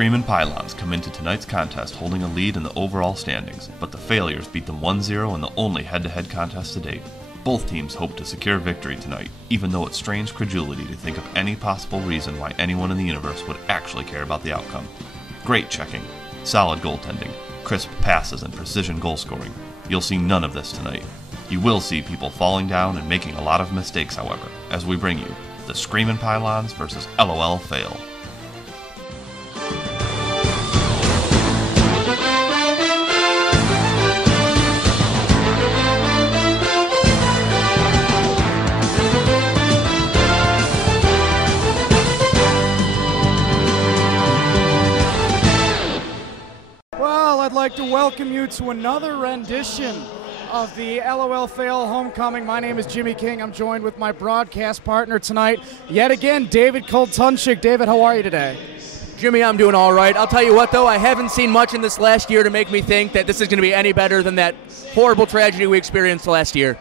Screamin' Pylons come into tonight's contest holding a lead in the overall standings, but the Failures beat them 1-0 in the only head-to-head contest to date. Both teams hope to secure victory tonight, even though it strains credulity to think of any possible reason why anyone in the universe would actually care about the outcome. Great checking, solid goaltending, crisp passes, and precision goal scoring. You'll see none of this tonight. You will see people falling down and making a lot of mistakes, however, as we bring you the Screamin' Pylons versus LOL Fail. I'd like to welcome you to another rendition of the LOL Fail Homecoming. My name is Jimmy King. I'm joined with my broadcast partner tonight, yet again, David Koltunchik. David, how are you today? Jimmy, I'm doing all right. I'll tell you what, though, I haven't seen much in this last year to make me think that this is going to be any better than that horrible tragedy we experienced last year.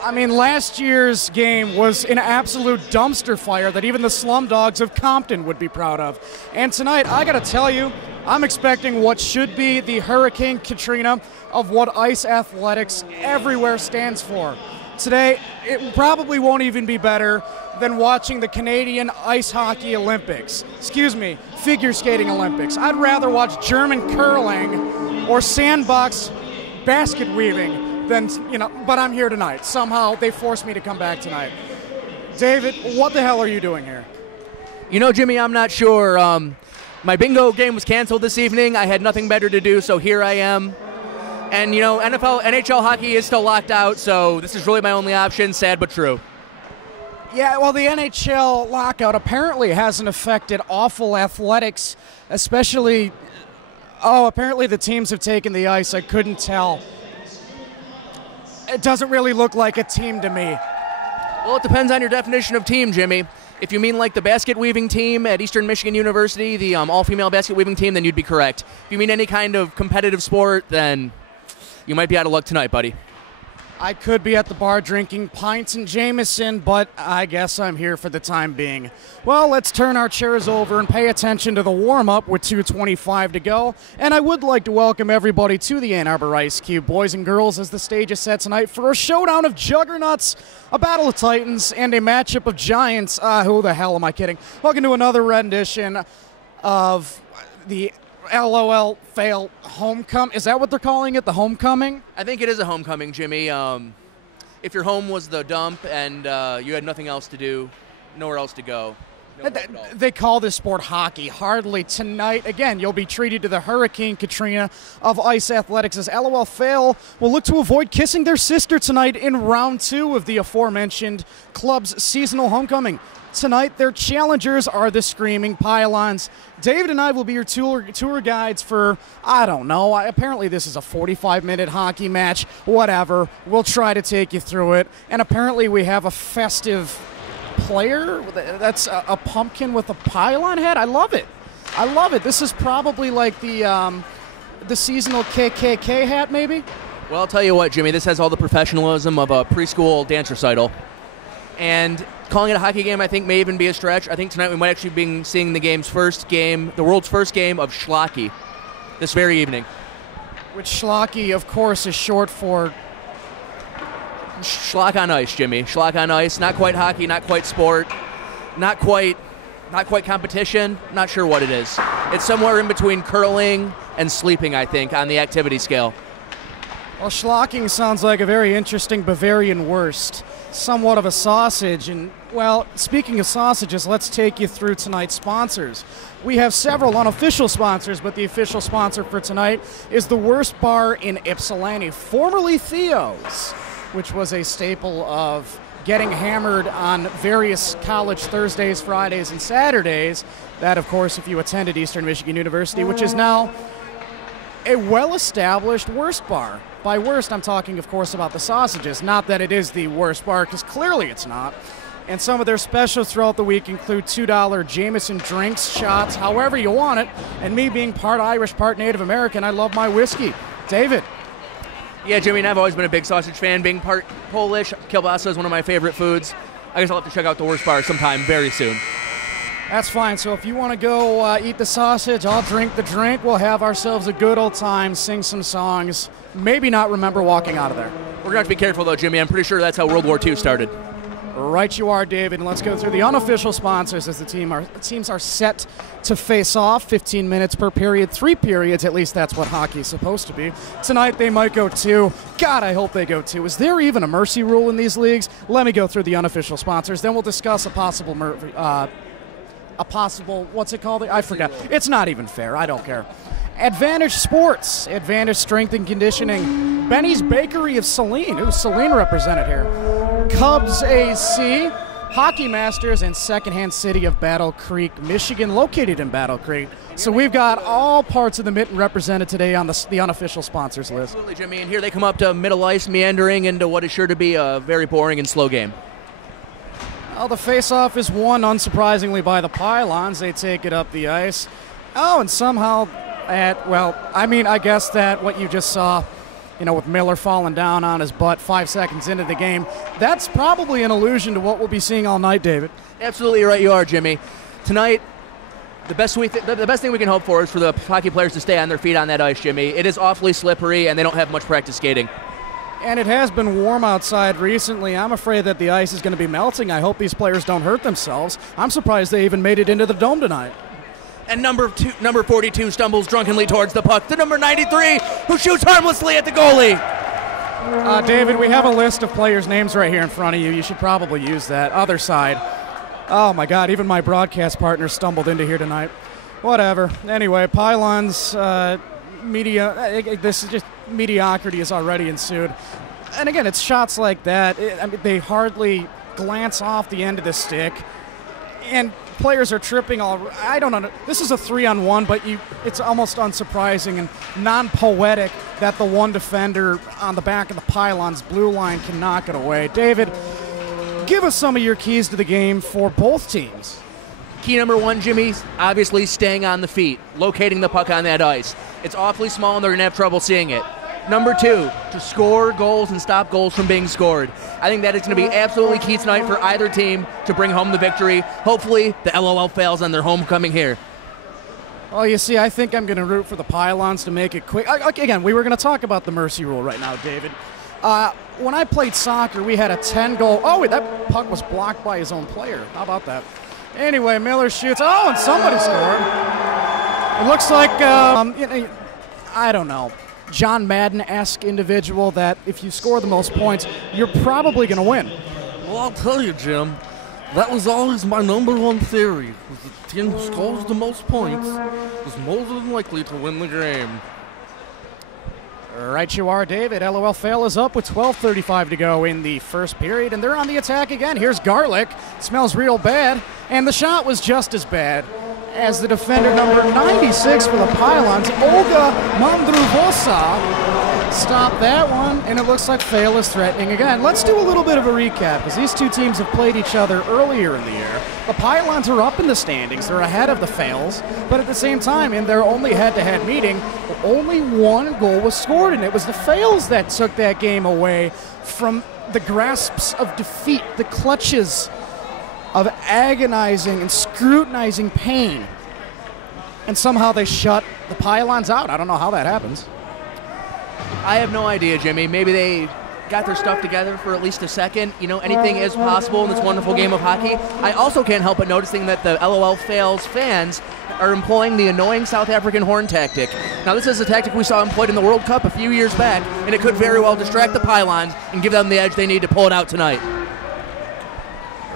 I mean, last year's game was an absolute dumpster fire that even the Slumdogs of Compton would be proud of. And tonight, I got to tell you, I'm expecting what should be the Hurricane Katrina of what ice athletics everywhere stands for. Today, it probably won't even be better than watching the Canadian Ice Hockey Olympics. Figure Skating Olympics. I'd rather watch German curling or sandbox basket weaving than, but I'm here tonight. Somehow they forced me to come back tonight. David, what the hell are you doing here? Jimmy, I'm not sure. My bingo game was canceled this evening. I had nothing better to do, so here I am. And, NHL hockey is still locked out, so this is really my only option, sad but true. Yeah, well, the NHL lockout apparently hasn't affected awful athletics, especially, apparently the teams have taken the ice. I couldn't tell. It doesn't really look like a team to me. Well, it depends on your definition of team, Jimmy. If you mean like the basket weaving team at Eastern Michigan University, the all-female basket weaving team, then you'd be correct. If you mean any kind of competitive sport, then you might be out of luck tonight, buddy. I could be at the bar drinking pints and Jameson, but I guess I'm here for the time being. Well, let's turn our chairs over and pay attention to the warm-up with 2:25 to go. And I would like to welcome everybody to the Ann Arbor Ice Cube, boys and girls, as the stage is set tonight for a showdown of juggernauts, a battle of titans, and a matchup of giants. Who the hell am I kidding? Welcome to another rendition of the LOL Fail Homecoming. Is that what they're calling it, the Homecoming? I think it is a homecoming, Jimmy. If your home was the dump and you had nothing else to do, nowhere else to go. They call this sport hockey. Hardly. Tonight, again, you'll be treated to the Hurricane Katrina of ice athletics as LOL Fail will look to avoid kissing their sister tonight in round 2 of the aforementioned club's seasonal homecoming. Tonight, their challengers are the Screaming Pylons. David and I will be your tour guides for, I don't know, apparently this is a 45-minute hockey match. Whatever. We'll try to take you through it. And apparently we have a festive player that's a pumpkin with a pylon head. I love it. This is probably like the seasonal KKK hat, maybe? Well, I'll tell you what, Jimmy, this has all the professionalism of a preschool dance recital. And calling it a hockey game, I think, may even be a stretch. I think tonight we might actually be seeing the world's first game of schlocky this very evening. Which schlocky, of course, is short for Schlock on ice, Jimmy. Schlock on ice. Not quite hockey, not quite sport, not quite competition. Not sure what it is. It's somewhere in between curling and sleeping, I think, on the activity scale. Well, schlocking sounds like a very interesting Bavarian wurst. Somewhat of a sausage. And, well, speaking of sausages, let's take you through tonight's sponsors. We have several unofficial sponsors, but the official sponsor for tonight is the Worst Bar in Ypsilanti, formerly Theo's, which was a staple of getting hammered on various college Thursdays, Fridays, and Saturdays. That, of course, if you attended Eastern Michigan University, which is now a well-established Worst Bar. By worst, I'm talking, of course, about the sausages. Not that it is the worst bar, because clearly it's not. And some of their specials throughout the week include $2 Jameson drinks, shots, however you want it. And me being part Irish, part Native American, I love my whiskey. David. Yeah, Jimmy, and I've always been a big sausage fan. Being part Polish, kielbasa is one of my favorite foods. I guess I'll have to check out the Worst Bar sometime very soon. That's fine. So if you want to go eat the sausage, I'll drink the drink. We'll have ourselves a good old time, sing some songs, maybe not remember walking out of there. We're going to have to be careful, though, Jimmy. I'm pretty sure that's how World War II started. Right you are, David. And let's go through the unofficial sponsors as the teams are set to face off. 15 minutes per period, 3 periods. At least that's what hockey's supposed to be. Tonight they might go 2. God, I hope they go 2. Is there even a mercy rule in these leagues? Let me go through the unofficial sponsors. Then we'll discuss a possible what's it called? I forget. It's not even fair. I don't care. Advantage Sports, Advantage Strength and Conditioning, Benny's Bakery of Saline. Who's Saline represented here? Cubs AC, Hockey Masters, and Secondhand City of Battle Creek, Michigan, located in Battle Creek. So we've got all parts of the mitten represented today on the unofficial sponsors list. Absolutely, Jimmy. And here they come up to middle ice, meandering into what is sure to be a very boring and slow game. Well, the face-off is won, unsurprisingly, by the Pylons. They take it up the ice. Oh, and somehow... I guess that what you just saw, with Miller falling down on his butt 5 seconds into the game, that's probably an allusion to what we'll be seeing all night, David. Absolutely right you are, Jimmy. Tonight, the best thing we can hope for is for the hockey players to stay on their feet on that ice, Jimmy. It is awfully slippery, and they don't have much practice skating. And it has been warm outside recently. I'm afraid that the ice is going to be melting. I hope these players don't hurt themselves. I'm surprised they even made it into the dome tonight. And number 42 stumbles drunkenly towards the puck. The number 93 who shoots harmlessly at the goalie. David, we have a list of players' names right here in front of you. You should probably use that. Other side. Oh, my God. Even my broadcast partner stumbled into here tonight. Whatever. Anyway, Pylons, this is just mediocrity has already ensued. And again, it's shots like that. They hardly glance off the end of the stick. And players are tripping I don't know. This is a 3-on-1, but it's almost unsurprising and non-poetic that the one defender on the back of the Pylons blue line can knock it away. David, give us some of your keys to the game for both teams. Key number 1, Jimmy, obviously staying on the feet, locating the puck on that ice. It's awfully small and they're going to have trouble seeing it. Number 2, to score goals and stop goals from being scored. I think that is going to be absolutely key tonight for either team to bring home the victory. Hopefully, the LOL fails on their homecoming here. Well, you see, I think I'm going to root for the Pylons to make it quick. Again, we were going to talk about the mercy rule right now, David. When I played soccer, we had a 10-goal... Oh, wait, that puck was blocked by his own player. How about that? Anyway, Miller shoots. Oh, and somebody scored. It looks like, I don't know, John Madden-esque individual that if you score the most points, you're probably going to win. Well, I'll tell you, Jim, that was always my number 1 theory. Was the team who scores the most points was more than likely to win the game. Right you are, David. LOL fail is up with 12:35 to go in the first period, and they're on the attack again. Here's Garlic. Smells real bad, and the shot was just as bad as the defender number 96 for the Pylons, Olga Mandruvosa, stopped that one, and it looks like fail is threatening again. Let's do a little bit of a recap, because these two teams have played each other earlier in the year. The Pylons are up in the standings. They're ahead of the fails, but at the same time, in their only head-to-head meeting, only 1 goal was scored, and it was the fails that took that game away from the grasps of defeat, the clutches of agonizing and scrutinizing pain. And somehow they shut the Pylons out. I don't know how that happens. I have no idea, Jimmy. Maybe they got their stuff together for at least a second. Anything is possible in this wonderful game of hockey. I also can't help but noticing that the LOL Fails fans are employing the annoying South African horn tactic. Now, this is a tactic we saw employed in the World Cup a few years back, and it could very well distract the Pylons and give them the edge they need to pull it out tonight.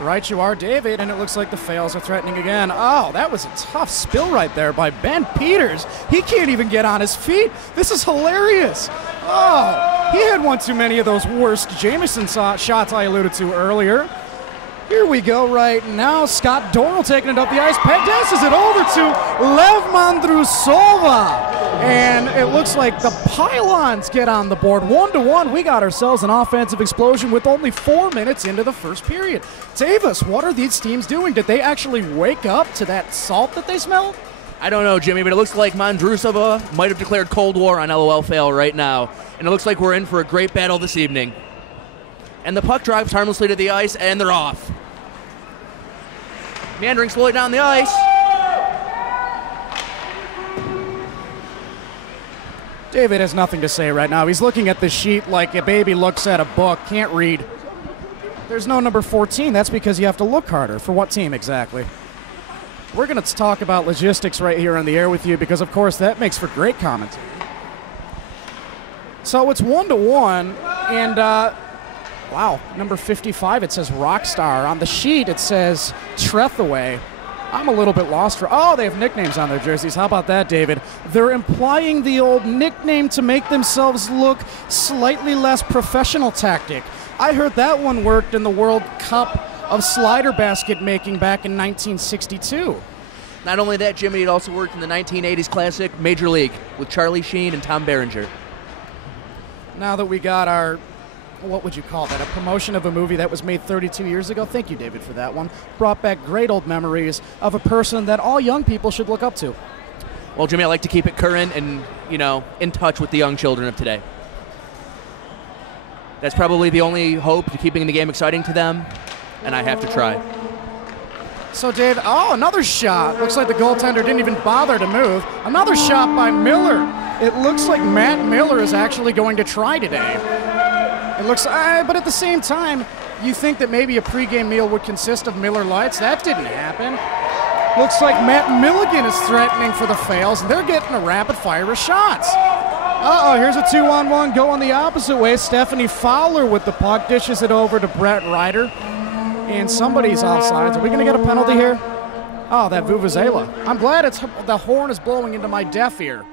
Right you are, David, and it looks like the fails are threatening again. Oh, that was a tough spill right there by Ben Peters. He can't even get on his feet. This is hilarious. Oh, he had one too many of those worst Jameson shots I alluded to earlier. Here we go right now. Scott Dorrell taking it up the ice. Passes it over to Lev Mandrusova. And it looks like the Pylons get on the board. 1-1. We got ourselves an offensive explosion with only 4 minutes into the first period. Davis, what are these teams doing? Did they actually wake up to that salt that they smell? I don't know, Jimmy, but it looks like Mandrusova might have declared Cold War on LOL Fail right now. And it looks like we're in for a great battle this evening. And the puck drives harmlessly to the ice, and they're off. Meandering slowly down the ice. David has nothing to say right now. He's looking at the sheet like a baby looks at a book, can't read. There's no number 14. That's because you have to look harder. For what team exactly? We're going to talk about logistics right here on the air with you because, of course, that makes for great commentary. So it's 1-1, and wow, number 55, it says Rockstar. On the sheet, it says Trethaway. I'm a little bit lost. Oh, they have nicknames on their jerseys. How about that, David? They're implying the old nickname to make themselves look slightly less professional tactic. I heard that one worked in the World Cup of slider basket making back in 1962. Not only that, Jimmy, it also worked in the 1980s classic Major League with Charlie Sheen and Tom Berenger. Now that we got our, what would you call that, a promotion of a movie that was made 32 years ago? Thank you, David, for that one. Brought back great old memories of a person that all young people should look up to. Well, Jimmy, I like to keep it current and, in touch with the young children of today. That's probably the only hope to keeping the game exciting to them, and I have to try. So, Dave, another shot. Looks like the goaltender didn't even bother to move. Another shot by Miller. It looks like Matt Miller is actually going to try today. It looks, but at the same time, you think that maybe a pregame meal would consist of Miller Lights. That didn't happen. Looks like Matt Milligan is threatening for the fails, and they're getting a rapid fire of shots. Here's a 2-on-1 going the opposite way. Stephanie Fowler with the puck dishes it over to Brett Ryder. And somebody's offsides. Are we going to get a penalty here? Oh, that Vuvuzela. I'm glad the horn is blowing into my deaf ear.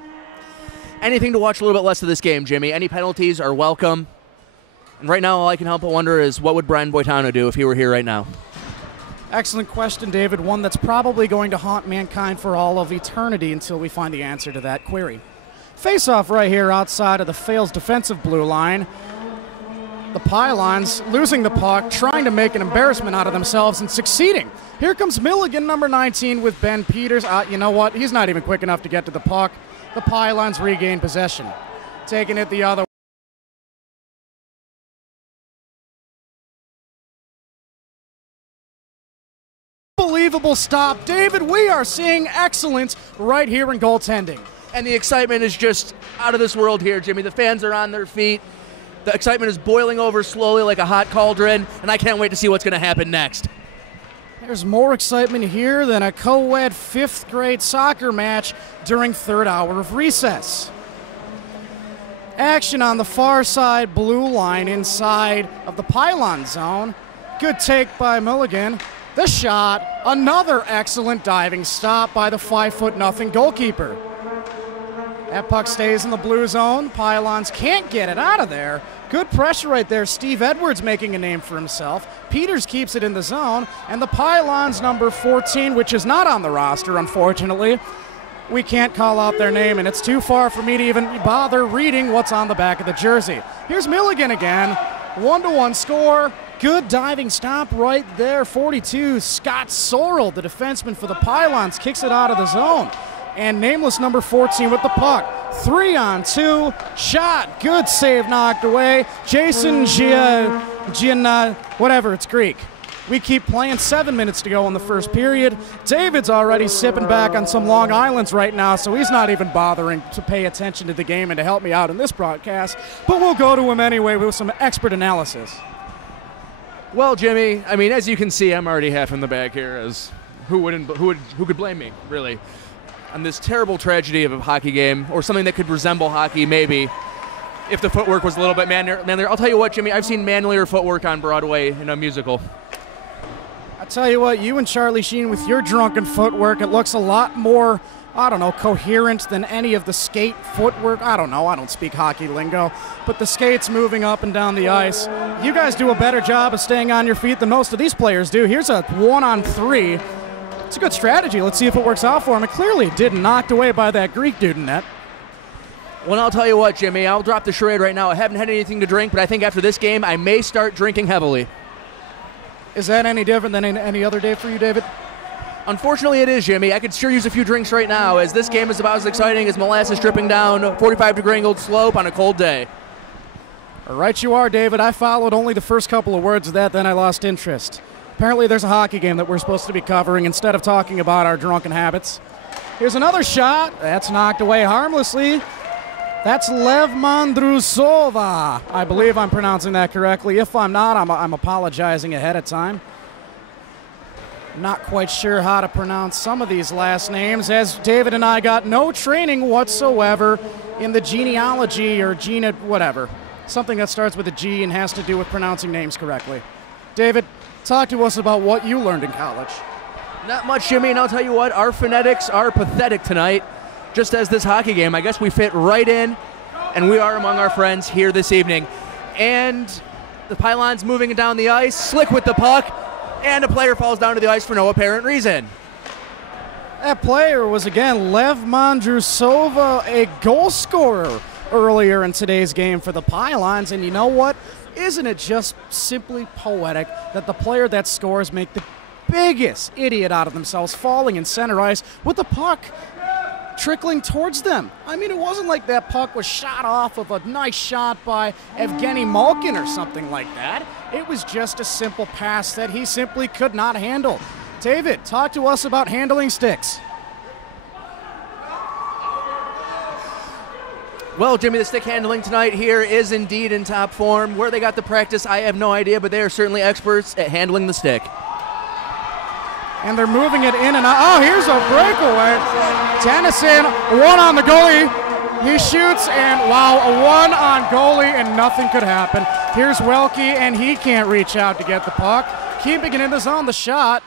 Anything to watch a little bit less of this game, Jimmy. Any penalties are welcome. And right now, all I can help but wonder is what would Brian Boitano do if he were here right now? Excellent question, David. One that's probably going to haunt mankind for all of eternity until we find the answer to that query. Face-off right here outside of the Fails defensive blue line. The Pylons losing the puck, trying to make an embarrassment out of themselves and succeeding. Here comes Milligan, number 19, with Ben Peters. You know what? He's not even quick enough to get to the puck. The Pylons regain possession. Taking it the other way. Unbelievable stop. David, we are seeing excellence right here in goaltending. And the excitement is just out of this world here, Jimmy. The fans are on their feet. The excitement is boiling over slowly like a hot cauldron, and I can't wait to see what's going to happen next. There's more excitement here than a co-ed 5th grade soccer match during third hour of recess. Action on the far side blue line inside of the Pylon zone. Good take by Milligan. The shot, another excellent diving stop by the 5'0" goalkeeper. That puck stays in the blue zone. Pylons can't get it out of there. Good pressure right there. Steve Edwards making a name for himself. Peters keeps it in the zone. And the Pylons number 14, which is not on the roster, unfortunately. We can't call out their name, and it's too far for me to even bother reading what's on the back of the jersey. Here's Milligan again. 1-1 score. Good diving stop right there. 42, Scott Sorrell, the defenseman for the Pylons, kicks it out of the zone. And nameless number 14 with the puck. 3-on-2, shot, good save, knocked away. Jason whatever, it's Greek. We keep playing, 7 minutes to go in the first period. David's already sipping back on some Long Island's right now, so he's not even bothering to pay attention to the game and to help me out in this broadcast. But we'll go to him anyway with some expert analysis. Well, Jimmy, I mean, as you can see, I'm already half in the bag here, as who could blame me, really? On this terrible tragedy of a hockey game, or something that could resemble hockey, maybe, if the footwork was a little bit manlier. I'll tell you what, Jimmy, I've seen manlier footwork on Broadway in a musical. I tell you what, you and Charlie Sheen with your drunken footwork, it looks a lot more, coherent than any of the skate footwork. I don't know, I don't speak hockey lingo, but the skates moving up and down the ice, you guys do a better job of staying on your feet than most of these players do. Here's a 1-on-3. It's a good strategy. Let's see if it works out for him. It clearly did, knocked away by that Greek dude in net. Well, I'll tell you what, Jimmy, I'll drop the charade right now. I haven't had anything to drink, but I think after this game, I may start drinking heavily. Is that any different than any other day for you, David? Unfortunately, it is, Jimmy. I could sure use a few drinks right now, as this game is about as exciting as molasses dripping down 45-degree angled slope on a cold day. All right, you are, David. I followed only the first couple of words of that, then I lost interest. Apparently there's a hockey game that we're supposed to be covering instead of talking about our drunken habits. Here's another shot. That's knocked away harmlessly. That's Lev Mandrusova. I believe I'm pronouncing that correctly. If I'm not, I'm apologizing ahead of time. Not quite sure how to pronounce some of these last names, as David and I got no training whatsoever in the genealogy or whatever. Something that starts with a G and has to do with pronouncing names correctly. David, talk to us about what you learned in college. Not much, Jimmy, and I'll tell you what, our phonetics are pathetic tonight, just as this hockey game. I guess we fit right in, and we are among our friends here this evening. And the Pylons moving down the ice, slick with the puck, and a player falls down to the ice for no apparent reason. That player was, again, Lev Mandrusova, a goal scorer earlier in today's game for the Pylons. And you know what? Isn't it just simply poetic that the player that scores make the biggest idiot out of themselves, falling in center ice with the puck trickling towards them? I mean, it wasn't like that puck was shot off of a nice shot by Evgeny Malkin or something like that. It was just a simple pass that he simply could not handle. David, talk to us about handling sticks. Well, Jimmy, the stick handling tonight here is indeed in top form. Where they got the practice, I have no idea, but they are certainly experts at handling the stick. And they're moving it in and out. Oh, here's a breakaway. Tennyson, one on the goalie. He shoots, and wow, a one on goalie, and nothing could happen. Here's Welke, and he can't reach out to get the puck. Keeping it in the zone, the shot.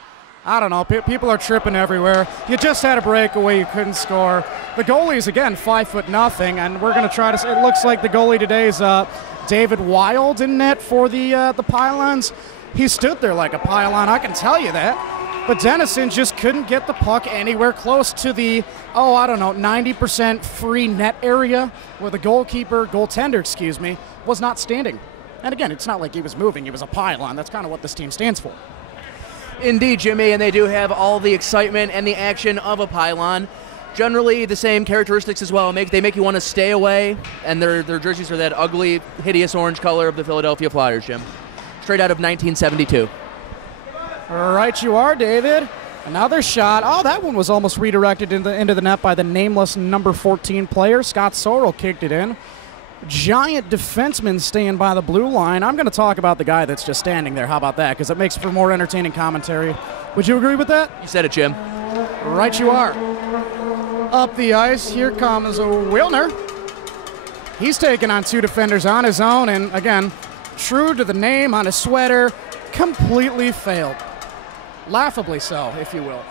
I don't know, people are tripping everywhere. You just had a breakaway, you couldn't score. The goalie's, again, 5'0", and we're going to try to, it looks like the goalie today is David Wild in net for the Pylons. He stood there like a pylon, I can tell you that. But Dennison just couldn't get the puck anywhere close to the, 90% free net area where the goaltender, was not standing. And again, it's not like he was moving, he was a pylon. That's kind of what this team stands for. Indeed, Jimmy, and they do have all the excitement and the action of a pylon. Generally the same characteristics as well. They make you want to stay away, and their jerseys are that ugly, hideous orange color of the Philadelphia Flyers, Jim. Straight out of 1972. Right you are, David. Another shot. Oh, that one was almost redirected into the net by the nameless number 14 player. Scott Sorrell kicked it in. Giant defenseman staying by the blue line. I'm going to talk about the guy that's just standing there. How about that? Because it makes for more entertaining commentary. Would you agree with that? You said it, Jim. Right you are. Up the ice, here comes Wilner. He's taking on two defenders on his own, and again, true to the name on his sweater, completely failed. Laughably so, if you will.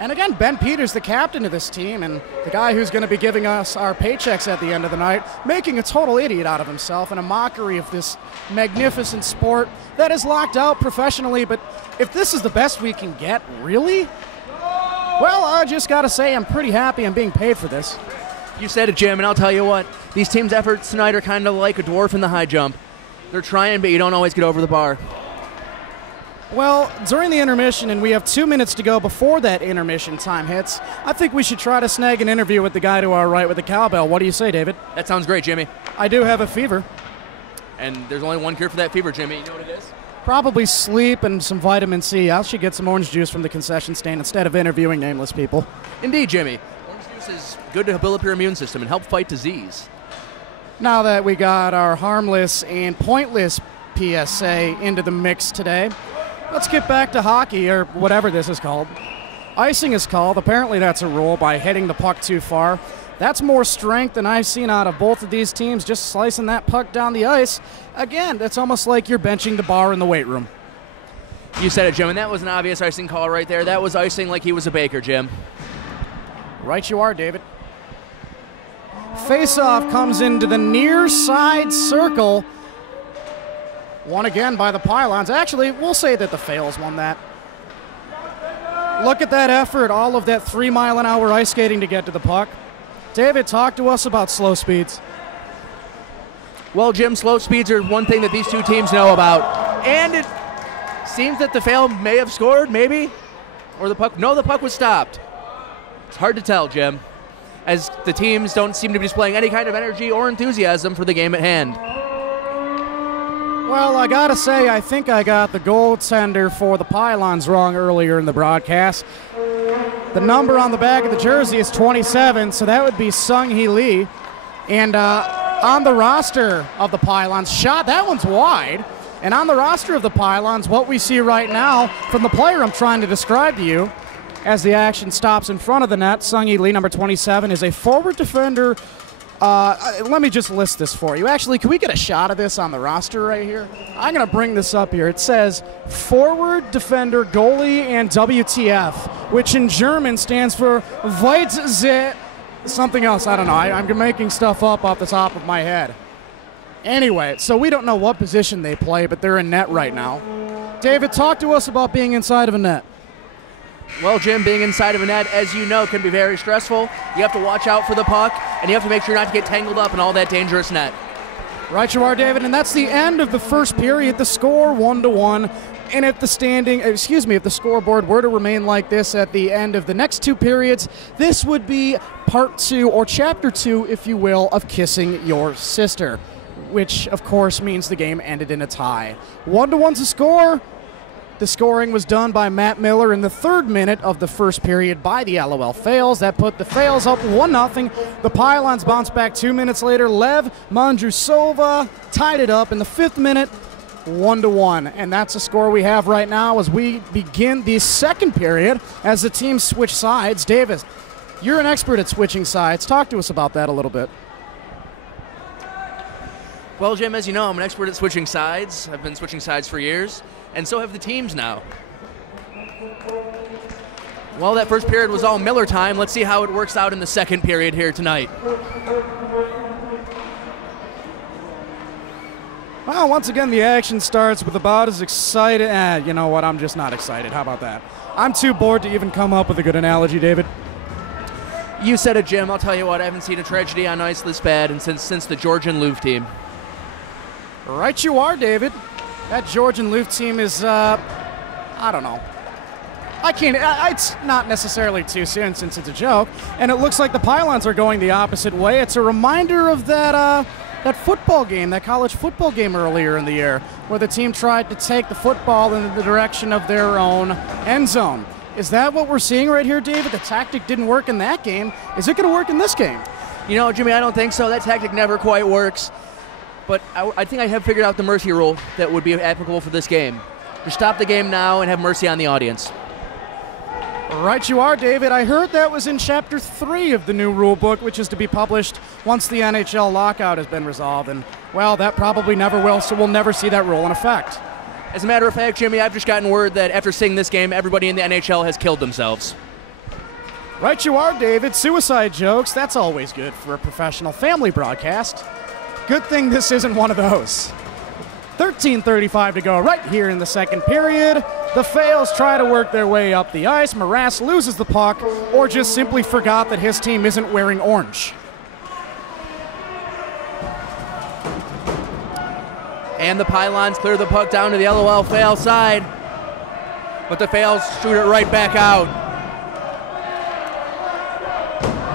And again, Ben Peters, the captain of this team, and the guy who's going to be giving us our paychecks at the end of the night, making a total idiot out of himself and a mockery of this magnificent sport that is locked out professionally. But if this is the best we can get, really? Well, I just got to say I'm pretty happy I'm being paid for this. You said it, Jim, and I'll tell you what. These teams' efforts tonight are kind of like a dwarf in the high jump. They're trying, but you don't always get over the bar. Well, during the intermission, and we have 2 minutes to go before that intermission time hits, I think we should try to snag an interview with the guy to our right with the cowbell. What do you say, David? That sounds great, Jimmy. I do have a fever. And there's only one cure for that fever, Jimmy. You know what it is? Probably sleep and some vitamin C. I should get some orange juice from the concession stand instead of interviewing nameless people. Indeed, Jimmy. Orange juice is good to build up your immune system and help fight disease. Now that we got our harmless and pointless PSA into the mix today, let's get back to hockey, or whatever this is called. Icing is called. Apparently that's a rule by hitting the puck too far. That's more strength than I've seen out of both of these teams, just slicing that puck down the ice. Again, that's almost like you're benching the bar in the weight room. You said it, Jim, and that was an obvious icing call right there. That was icing like he was a baker, Jim. Right you are, David. Face-off comes into the near side circle. Won again by the Pylons. Actually, we'll say that the Fails won that. Look at that effort, all of that 3-mile-an-hour ice skating to get to the puck. David, talk to us about slow speeds. Well, Jim, slow speeds are one thing that these two teams know about. And it seems that the Fail may have scored, maybe? Or the puck? No, the puck was stopped. It's hard to tell, Jim, as the teams don't seem to be displaying any kind of energy or enthusiasm for the game at hand. Well, I gotta say, I think I got the goaltender for the Pylons wrong earlier in the broadcast. The number on the back of the jersey is 27, so that would be Sung-Hee Lee. And on the roster of the Pylons, shot, that one's wide. And on the roster of the Pylons, what we see right now from the player I'm trying to describe to you, as the action stops in front of the net, Sung-Hee Lee, number 27, is a forward defender. Let me just list this for you. Actually, can we get a shot of this on the roster right here? I'm going to bring this up here. It says forward, defender, goalie, and WTF, which in German stands for Weitze something else. I don't know. I'm making stuff up off the top of my head. Anyway, so we don't know what position they play, but they're in net right now. David, talk to us about being inside of a net. Well, Jim, being inside of a net, as you know, can be very stressful. You have to watch out for the puck, and you have to make sure not to get tangled up in all that dangerous net. Right you are, David, and that's the end of the first period. The score 1-1, and if the scoreboard were to remain like this at the end of the next two periods, this would be part 2, or chapter 2, if you will, of Kissing Your Sister, which, of course, means the game ended in a tie. 1-1's the score. The scoring was done by Matt Miller in the 3rd minute of the first period by the LOL Fails. That put the Fails up 1-0. The Pylons bounced back 2 minutes later. Lev Mandrusova tied it up in the 5th minute, 1-1. And that's the score we have right now as we begin the second period as the teams switch sides. Davis, you're an expert at switching sides. Talk to us about that a little bit. Well, Jim, as you know, I'm an expert at switching sides. I've been switching sides for years, and so have the teams now. Well, that first period was all Miller time. Let's see how it works out in the second period here tonight. Well, once again, the action starts with about as excited. You know what? I'm just not excited. How about that? I'm too bored to even come up with a good analogy, David. You said it, Jim. I'll tell you what, I haven't seen a tragedy on ice this bad and since the Georgian Louvre team. Right you are, David. That Georgian Louvre team is, I don't know. I can't, it's not necessarily too soon since it's a joke. And it looks like the Pylons are going the opposite way. It's a reminder of that football game, that college football game earlier in the year, where the team tried to take the football in the direction of their own end zone. Is that what we're seeing right here, David? The tactic didn't work in that game. Is it going to work in this game? You know, Jimmy, I don't think so. That tactic never quite works. But I think I have figured out the mercy rule that would be applicable for this game. Just stop the game now and have mercy on the audience. Right you are, David. I heard that was in Chapter 3 of the new rule book, which is to be published once the NHL lockout has been resolved. And, well, that probably never will, so we'll never see that rule in effect. As a matter of fact, Jimmy, I've just gotten word that after seeing this game, everybody in the NHL has killed themselves. Right you are, David. Suicide jokes, that's always good for a professional family broadcast. Good thing this isn't one of those. 13:35 to go right here in the second period. The Fails try to work their way up the ice. Marass loses the puck or just simply forgot that his team isn't wearing orange. And the Pylons clear the puck down to the LOL Fail side. But the Fails shoot it right back out.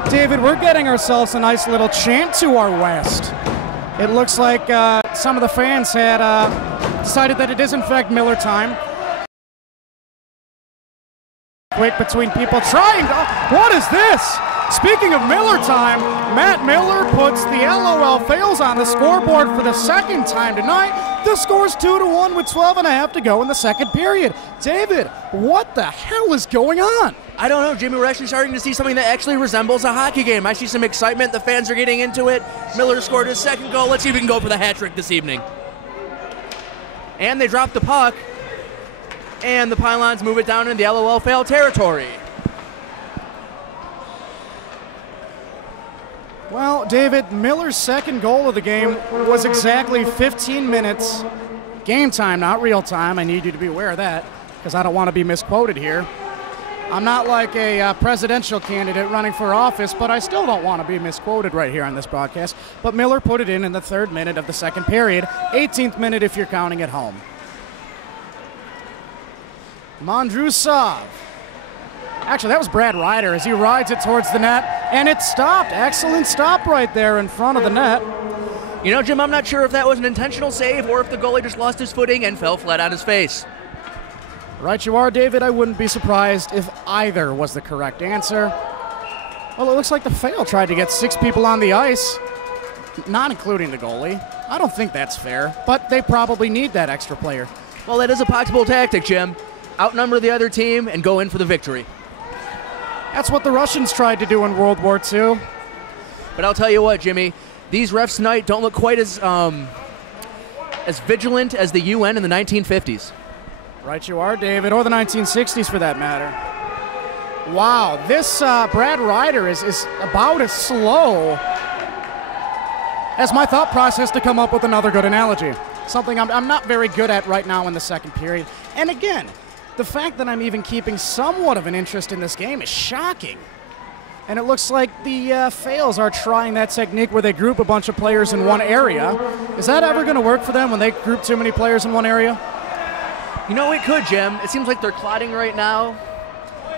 David, we're getting ourselves a nice little chant to our west. It looks like some of the fans had decided that it is, in fact, Miller time. Quick between people trying to... What is this? Speaking of Miller time, Matt Miller puts the LOL Fails on the scoreboard for the second time tonight. The score's 2-1 with 12.5 to go in the second period. David, what the hell is going on? I don't know, Jimmy. We're actually starting to see something that actually resembles a hockey game. I see some excitement. The fans are getting into it. Miller scored his second goal. Let's see if we can go for the hat trick this evening. And they drop the puck. And the Pylons move it down in the LOL Fail territory. Well, David, Miller's second goal of the game was exactly 15 minutes. Game time, not real time. I need you to be aware of that because I don't want to be misquoted here. I'm not like a presidential candidate running for office, but I still don't want to be misquoted right here on this broadcast. But Miller put it in the 3rd minute of the second period, 18th minute if you're counting at home. Mandrusov. Actually, that was Brad Ryder as he rides it towards the net, and it stopped. Excellent stop right there in front of the net. You know, Jim, I'm not sure if that was an intentional save or if the goalie just lost his footing and fell flat on his face. Right you are, David. I wouldn't be surprised if either was the correct answer. Well, it looks like the fail tried to get 6 people on the ice, not including the goalie. I don't think that's fair, but they probably need that extra player. Well, that is a possible tactic, Jim. Outnumber the other team and go in for the victory. That's what the Russians tried to do in World War II. But I'll tell you what, Jimmy, these refs tonight don't look quite as vigilant as the UN in the 1950s. Right you are, David, or the 1960s for that matter. Wow, this Brad Ryder is about as slow as my thought process to come up with another good analogy. Something I'm not very good at right now in the second period. And again, the fact that I'm even keeping somewhat of an interest in this game is shocking. And it looks like the fails are trying that technique where they group a bunch of players in one area. Is that ever going to work for them when they group too many players in one area? You know, it could, Jim. It seems like they're clotting right now.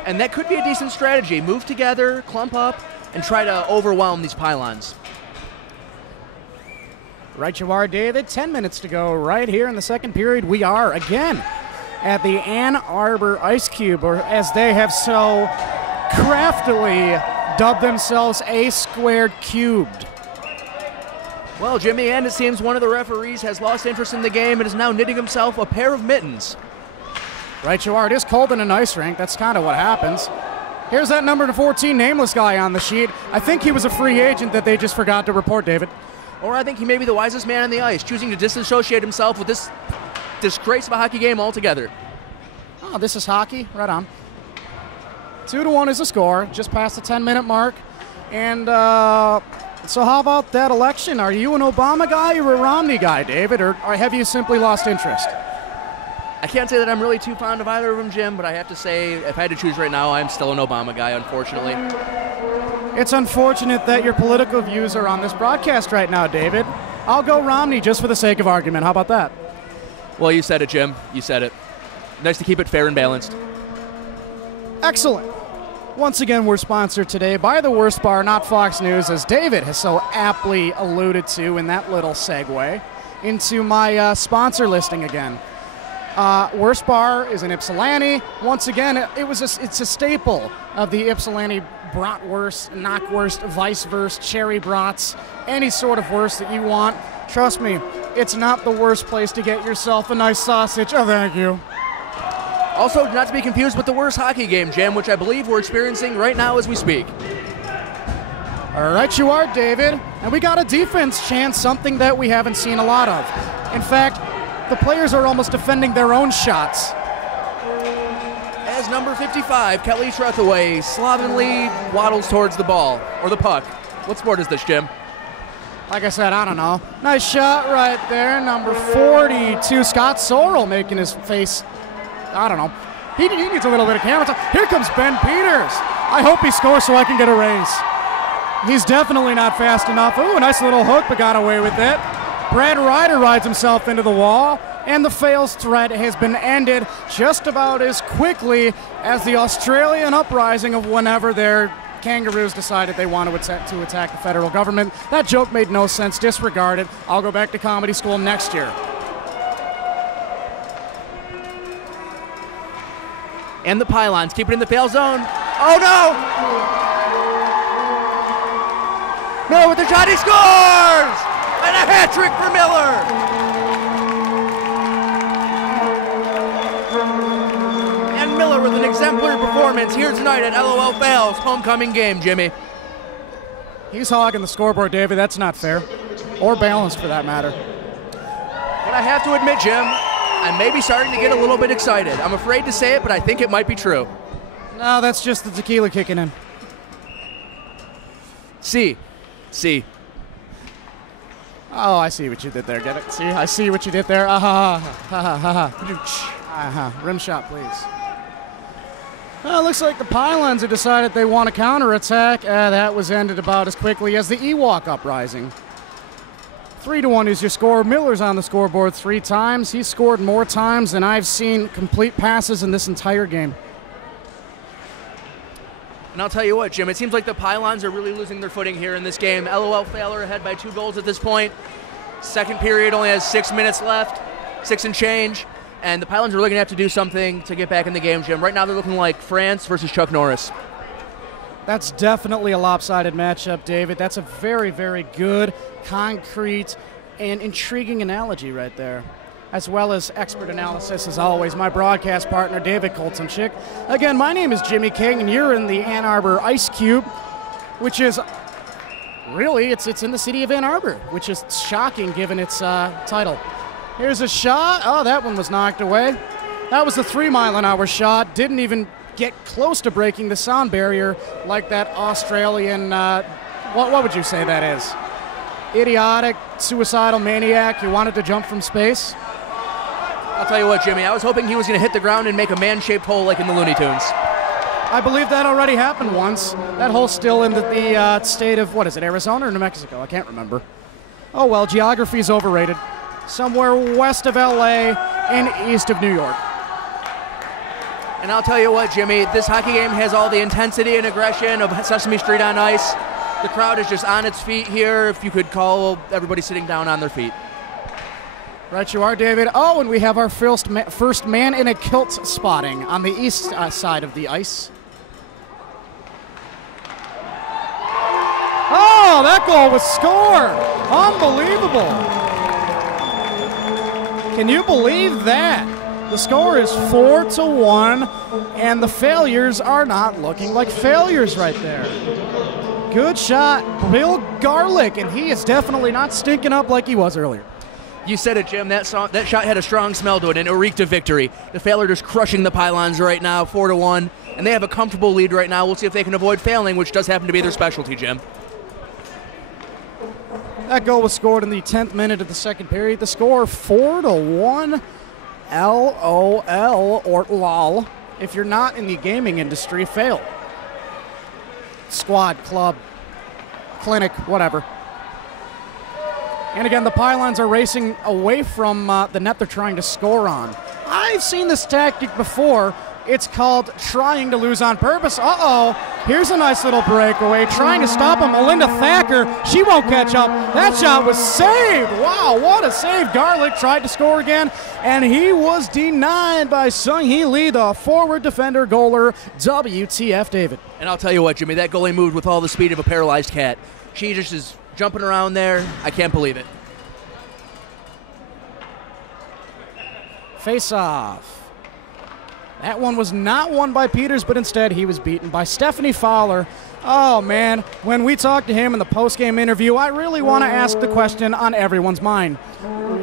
And that could be a decent strategy. Move together, clump up, and try to overwhelm these Pylons. Right you are, David. 10 minutes to go right here in the second period. We are, again, at the Ann Arbor Ice Cube, or as they have so craftily dubbed themselves, A Squared Cubed. Well, Jimmy, and it seems one of the referees has lost interest in the game and is now knitting himself a pair of mittens. Right you are. It is cold in an ice rink. That's kind of what happens. Here's that number 14 nameless guy on the sheet. I think he was a free agent that they just forgot to report, David. Or I think he may be the wisest man on the ice, choosing to disassociate himself with this disgrace of a hockey game altogether. Oh, this is hockey? Right on. 2-1 is the score, just past the 10-minute mark. And so how about that election? Are you an Obama guy or a Romney guy, David, or have you simply lost interest? I can't say that I'm really too fond of either of them, Jim, but I have to say, if I had to choose right now, I'm still an Obama guy, unfortunately. It's unfortunate that your political views are on this broadcast right now, David. I'll go Romney just for the sake of argument. How about that? Well, you said it, Jim. You said it. Nice to keep it fair and balanced. Excellent. Once again, we're sponsored today by the Worst Bar, not Fox News, as David has so aptly alluded to in that little segue into my sponsor listing again. Worst Bar is in Ypsilanti. Once again, it's a staple of the Ypsilanti bratwurst, knockwurst, vice-versa, cherry brats, any sort of wurst that you want. Trust me, it's not the worst place to get yourself a nice sausage. Oh, thank you. Also, not to be confused with the worst hockey game, Jim, which I believe we're experiencing right now as we speak. All right, you are, David. And we got a defense chance, something that we haven't seen a lot of. In fact, the players are almost defending their own shots. As number 55, Kelly Trethaway, slovenly waddles towards the ball, or the puck. What sport is this, Jim? Like I said, I don't know. Nice shot right there. Number 42, Scott Sorrell making his face, I don't know. He needs a little bit of camera time. Here comes Ben Peters. I hope he scores so I can get a raise. He's definitely not fast enough. Ooh, a nice little hook, but got away with it. Brad Ryder rides himself into the wall, and the fails threat has been ended just about as quickly as the Australian uprising of whenever their kangaroos decided they wanted to attack the federal government. That joke made no sense. Disregard it. I'll go back to comedy school next year. And the Pylons keep it in the fail zone. Oh no! Miller with the shot, he scores! And a hat trick for Miller! And Miller with an exemplary performance here tonight at LOL Fails homecoming game, Jimmy. He's hogging the scoreboard, David. That's not fair. Or balanced, for that matter. But I have to admit, Jim, I may be starting to get a little bit excited. I'm afraid to say it, but I think it might be true. No, that's just the tequila kicking in. See. Oh, I see what you did there. Get it? See? I see what you did there. Rim shot, please. Well, it looks like the Pylons have decided they want to counterattack. That was ended about as quickly as the Ewok uprising. 3-1 is your score. Miller's on the scoreboard 3 times. He's scored more times than I've seen complete passes in this entire game. And I'll tell you what, Jim, it seems like the Pylons are really losing their footing here in this game. LOL Fail are ahead by 2 goals at this point. Second period only has 6 minutes left, 6 and change, and the Pylons are really going to have to do something to get back in the game, Jim. Right now they're looking like France versus Chuck Norris. That's definitely a lopsided matchup, David. That's a very, very good, concrete, and intriguing analogy right there, as well as expert analysis, as always. My broadcast partner, David Koltenchik. Again, my name is Jimmy King, and you're in the Ann Arbor Ice Cube, which is really, it's in the city of Ann Arbor, which is shocking given its title. Here's a shot. Oh, that one was knocked away. That was a 3-mile-an-hour shot. Didn't even get close to breaking the sound barrier like that Australian, what would you say that is? Idiotic, suicidal maniac who wanted to jump from space? I'll tell you what, Jimmy, I was hoping he was going to hit the ground and make a man-shaped hole like in the Looney Tunes. I believe that already happened once. That hole's still in the state of, what is it, Arizona or New Mexico? I can't remember. Oh well, geography's overrated. Somewhere west of LA and east of New York. And I'll tell you what, Jimmy, this hockey game has all the intensity and aggression of Sesame Street on ice. The crowd is just on its feet here, if you could call everybody sitting down on their feet. Right you are, David. Oh, and we have our first man in a kilt spotting on the east side of the ice. Oh, that goal was scored. Unbelievable. Can you believe that? The score is 4-1, and the failures are not looking like failures right there. Good shot, Bill Garlick, and he is definitely not stinking up like he was earlier. You said it, Jim. That shot had a strong smell to it, and it reeked of victory. The Failures just crushing the Pylons right now, 4-1, and they have a comfortable lead right now. We'll see if they can avoid failing, which does happen to be their specialty, Jim. That goal was scored in the 10th minute of the second period. The score 4-1. LOL or LOL. If you're not in the gaming industry, fail. Squad, club, clinic, whatever. And again, the Pylons are racing away from the net they're trying to score on. I've seen this tactic before. It's called trying to lose on purpose. Uh-oh, here's a nice little breakaway. Trying to stop him, Melinda Thacker. She won't catch up. That shot was saved. Wow, what a save. Garlick tried to score again, and he was denied by Sung-Hee Lee, the forward defender goaler. WTF, David. And I'll tell you what, Jimmy, that goalie moved with all the speed of a paralyzed cat. She just is jumping around there. I can't believe it. Face off. That one was not won by Peters, but instead he was beaten by Stephanie Fowler. Oh, man, when we talked to him in the post-game interview, I really want to ask the question on everyone's mind.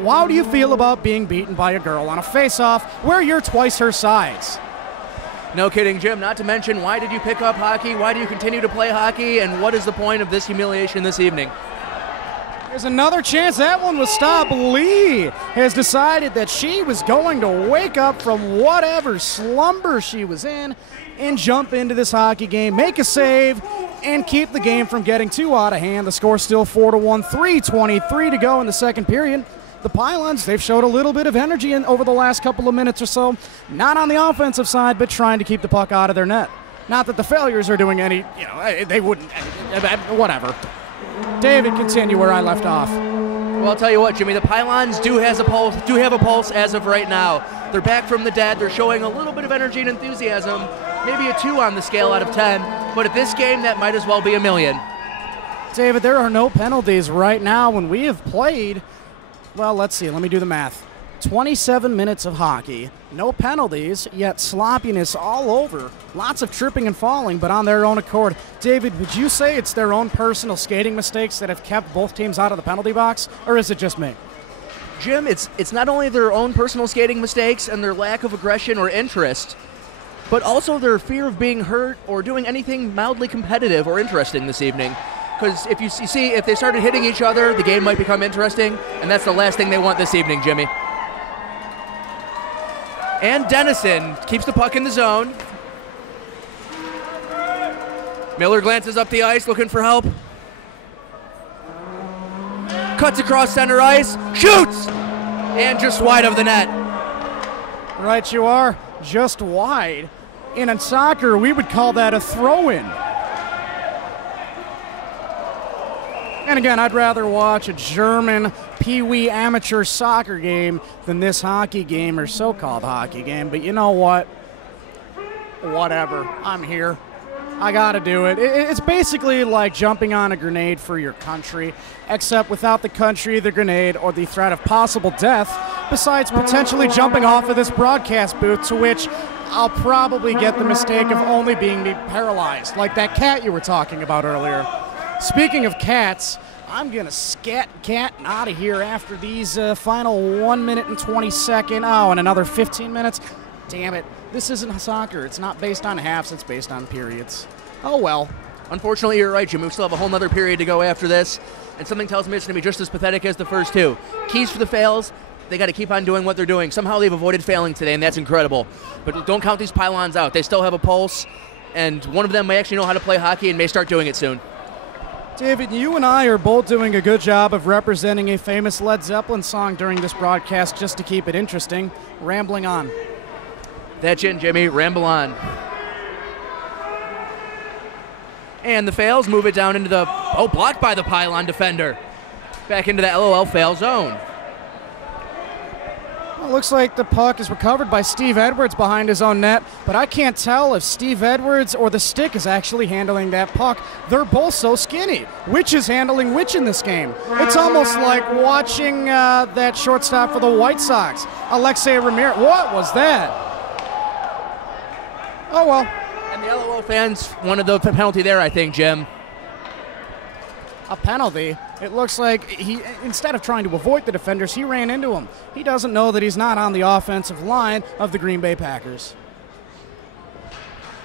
How do you feel about being beaten by a girl on a face-off where you're twice her size? No kidding, Jim. Not to mention, why did you pick up hockey? Why do you continue to play hockey? And what is the point of this humiliation this evening? There's another chance. That one was stopped. Lee has decided that she was going to wake up from whatever slumber she was in and jump into this hockey game, make a save, and keep the game from getting too out of hand. The score's still 4-1, 3:23 to go in the second period. The Pylons, they've showed a little bit of energy over the last couple of minutes or so, not on the offensive side, but trying to keep the puck out of their net. Not that the Failures are doing any, they wouldn't, whatever. David, continue where I left off. Well, I'll tell you what, Jimmy, the Pylons do have a pulse as of right now. They're back from the dead. They're showing a little bit of energy and enthusiasm, maybe a 2 on the scale out of 10, but at this game, that might as well be a million. David, there are no penalties right now when we have played, well, let's see, let me do the math. 27 minutes of hockey, no penalties, yet sloppiness all over. Lots of tripping and falling, but on their own accord. David, would you say it's their own personal skating mistakes that have kept both teams out of the penalty box, or is it just me? Jim, it's not only their own personal skating mistakes and their lack of aggression or interest, but also their fear of being hurt or doing anything mildly competitive or interesting this evening. Because if you see, if they started hitting each other, the game might become interesting, and that's the last thing they want this evening, Jimmy. And Dennison keeps the puck in the zone. Miller glances up the ice, looking for help. Cuts across center ice, shoots! And just wide of the net. Right you are, just wide. In soccer, we would call that a throw-in. And again, I'd rather watch a German pee-wee amateur soccer game than this hockey game, or so-called hockey game. But you know what? Whatever. I'm here. I gotta do it. It's basically like jumping on a grenade for your country, except without the country, the grenade, or the threat of possible death, besides potentially jumping off of this broadcast booth, to which I'll probably get the mistake of only being paralyzed, like that cat you were talking about earlier. Speaking of cats, I'm going to scat cat out of here after these final 1 minute and 20 second, and another 15 minutes. Damn it. This isn't soccer. It's not based on halves. It's based on periods. Oh, well. Unfortunately, you're right, Jim. We still have a whole other period to go after this, and something tells me it's going to be just as pathetic as the first two. Keys for the fails, they got to keep on doing what they're doing. Somehow they've avoided failing today, and that's incredible. But don't count these pylons out. They still have a pulse, and one of them may actually know how to play hockey and may start doing it soon. David, you and I are both doing a good job of representing a famous Led Zeppelin song during this broadcast just to keep it interesting. Rambling on. That's it, Jimmy. Ramble on. And the fails move it down into the... blocked by the pylon defender. Back into the LOL fail zone. Well, looks like the puck is recovered by Steve Edwards behind his own net, but I can't tell if Steve Edwards or the stick is actually handling that puck. They're both so skinny. Which is handling which in this game? It's almost like watching that shortstop for the White Sox, Alexei Ramirez. What was that? Oh, well. And the LOL fans wanted the penalty there, I think, Jim. A penalty? It looks like he, instead of trying to avoid the defenders, he ran into him. He doesn't know that he's not on the offensive line of the Green Bay Packers.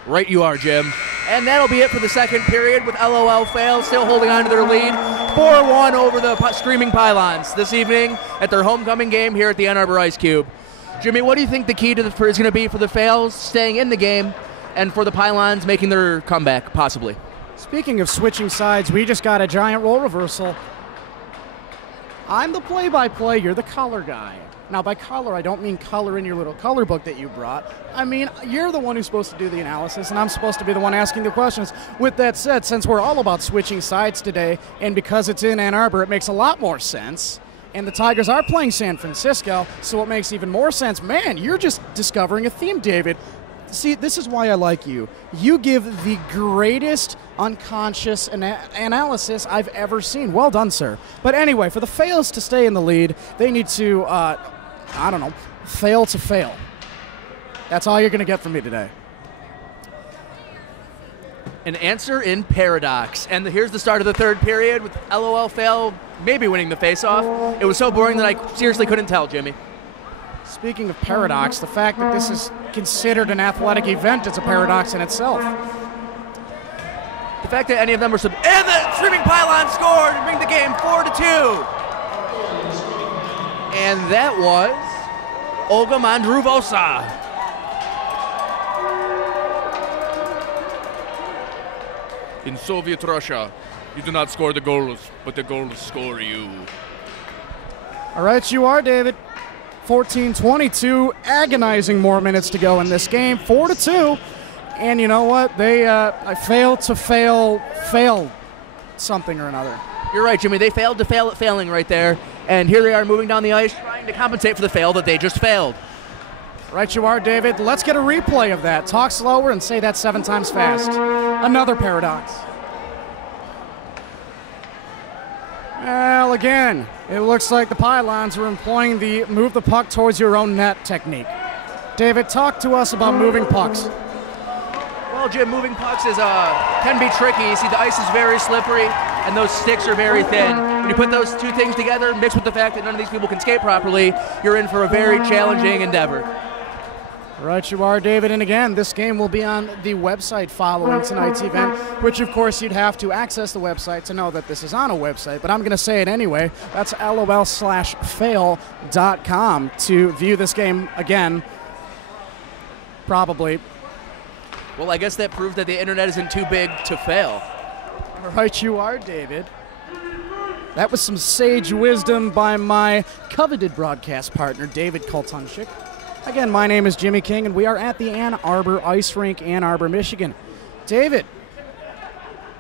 Right you are, Jim. And that'll be it for the second period with LOL fail still holding on to their lead. 4-1 over the Screamin Pylons this evening at their homecoming game here at the Ann Arbor Ice Cube. Jimmy, what do you think the key to is going to be for the fails staying in the game and for the Pylons making their comeback, possibly? Speaking of switching sides, we just got a giant role reversal. I'm the play-by-play, you're the color guy. Now, by color, I don't mean color in your little color book that you brought. I mean, you're the one who's supposed to do the analysis, and I'm supposed to be the one asking the questions. With that said, since we're all about switching sides today, and because it's in Ann Arbor, it makes a lot more sense. And the Tigers are playing San Francisco, so it makes even more sense. Man, you're just discovering a theme, David. See, this is why I like you. You give the greatest unconscious analysis I've ever seen. Well done, sir. But anyway, for the fails to stay in the lead, they need to, fail to fail. That's all you're going to get from me today. An answer in paradox. And here's the start of the third period with LOL fail maybe winning the faceoff. It was so boring that I seriously couldn't tell, Jimmy. Speaking of paradox, the fact that this is considered an athletic event is a paradox in itself. The fact that any of them were and the Screamin Pylon scored to bring the game 4-2. And that was Olga Mandruvosa. In Soviet Russia, you do not score the goals, but the goals score you. All right, you are, David. 14-22, agonizing more minutes to go in this game, 4-2. And you know what? They failed to fail something or another. You're right, Jimmy. They failed to fail at failing right there. And here they are moving down the ice trying to compensate for the fail that they just failed. Right you are, David. Let's get a replay of that. Talk slower and say that 7 times fast. Another paradox. Well, again, it looks like the Pylons are employing the move the puck towards your own net technique. David, talk to us about moving pucks. Well, Jim, moving pucks can be tricky. You see, the ice is very slippery, and those sticks are very thin. When you put those two things together, mixed with the fact that none of these people can skate properly, you're in for a very challenging endeavor. Right you are, David. And again, this game will be on the website following tonight's event, which, of course, you'd have to access the website to know that this is on a website. But I'm going to say it anyway. That's lol/fail.com to view this game again. Probably. Well, I guess that proves that the internet isn't too big to fail. Right you are, David. That was some sage wisdom by my coveted broadcast partner, David Koltunchik. Again, my name is Jimmy King, and we are at the Ann Arbor Ice Rink, Ann Arbor, Michigan. David,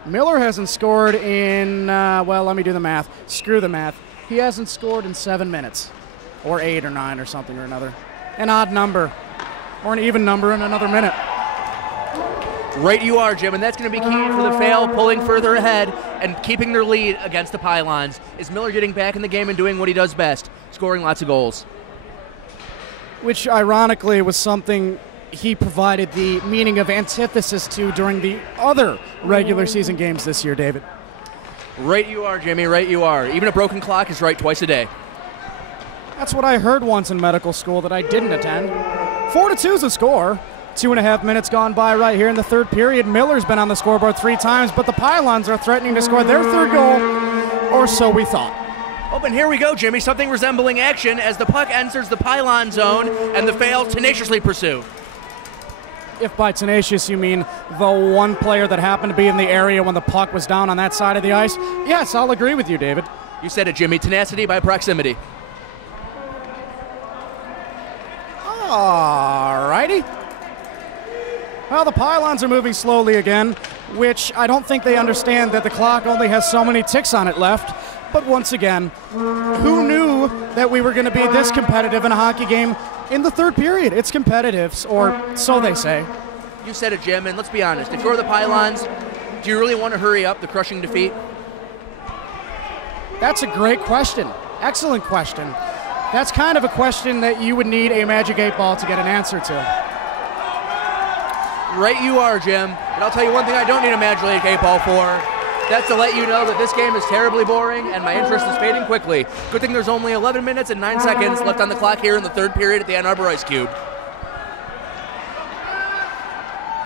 Miller hasn't scored in, well, let me do the math. Screw the math. He hasn't scored in 7 minutes, or 8 or 9 or something or another. An odd number, or an even number in another minute. Right you are, Jim, and that's going to be key for the Fail pulling further ahead and keeping their lead against the Pylons. Is Miller getting back in the game and doing what he does best, scoring lots of goals. Which, ironically, was something he provided the meaning of antithesis to during the other regular season games this year, David. Right you are, Jimmy, right you are. Even a broken clock is right twice a day. That's what I heard once in medical school that I didn't attend. 4-2 is the score. 2.5 minutes gone by right here in the third period. Miller's been on the scoreboard 3 times, but the Pylons are threatening to score their third goal, or so we thought. Oh, and here we go, Jimmy. Something resembling action as the puck enters the Pylon zone and the Fail tenaciously pursue. If by tenacious you mean the one player that happened to be in the area when the puck was down on that side of the ice, yes, I'll agree with you, David. You said it, Jimmy. Tenacity by proximity. Alrighty. Well, the Pylons are moving slowly again, which I don't think they understand that the clock only has so many ticks on it left. But once again, who knew that we were going to be this competitive in a hockey game in the third period? It's competitive, or so they say. You said it, Jim, and let's be honest. If you're the Pylons, do you really want to hurry up the crushing defeat? That's a great question. Excellent question. That's kind of a question that you would need a Magic 8 Ball to get an answer to. Right you are, Jim. And I'll tell you one thing I don't need a Magic 8 Ball for. That's to let you know that this game is terribly boring and my interest is fading quickly. Good thing there's only 11 minutes and 9 seconds left on the clock here in the third period at the Ann Arbor Ice Cube.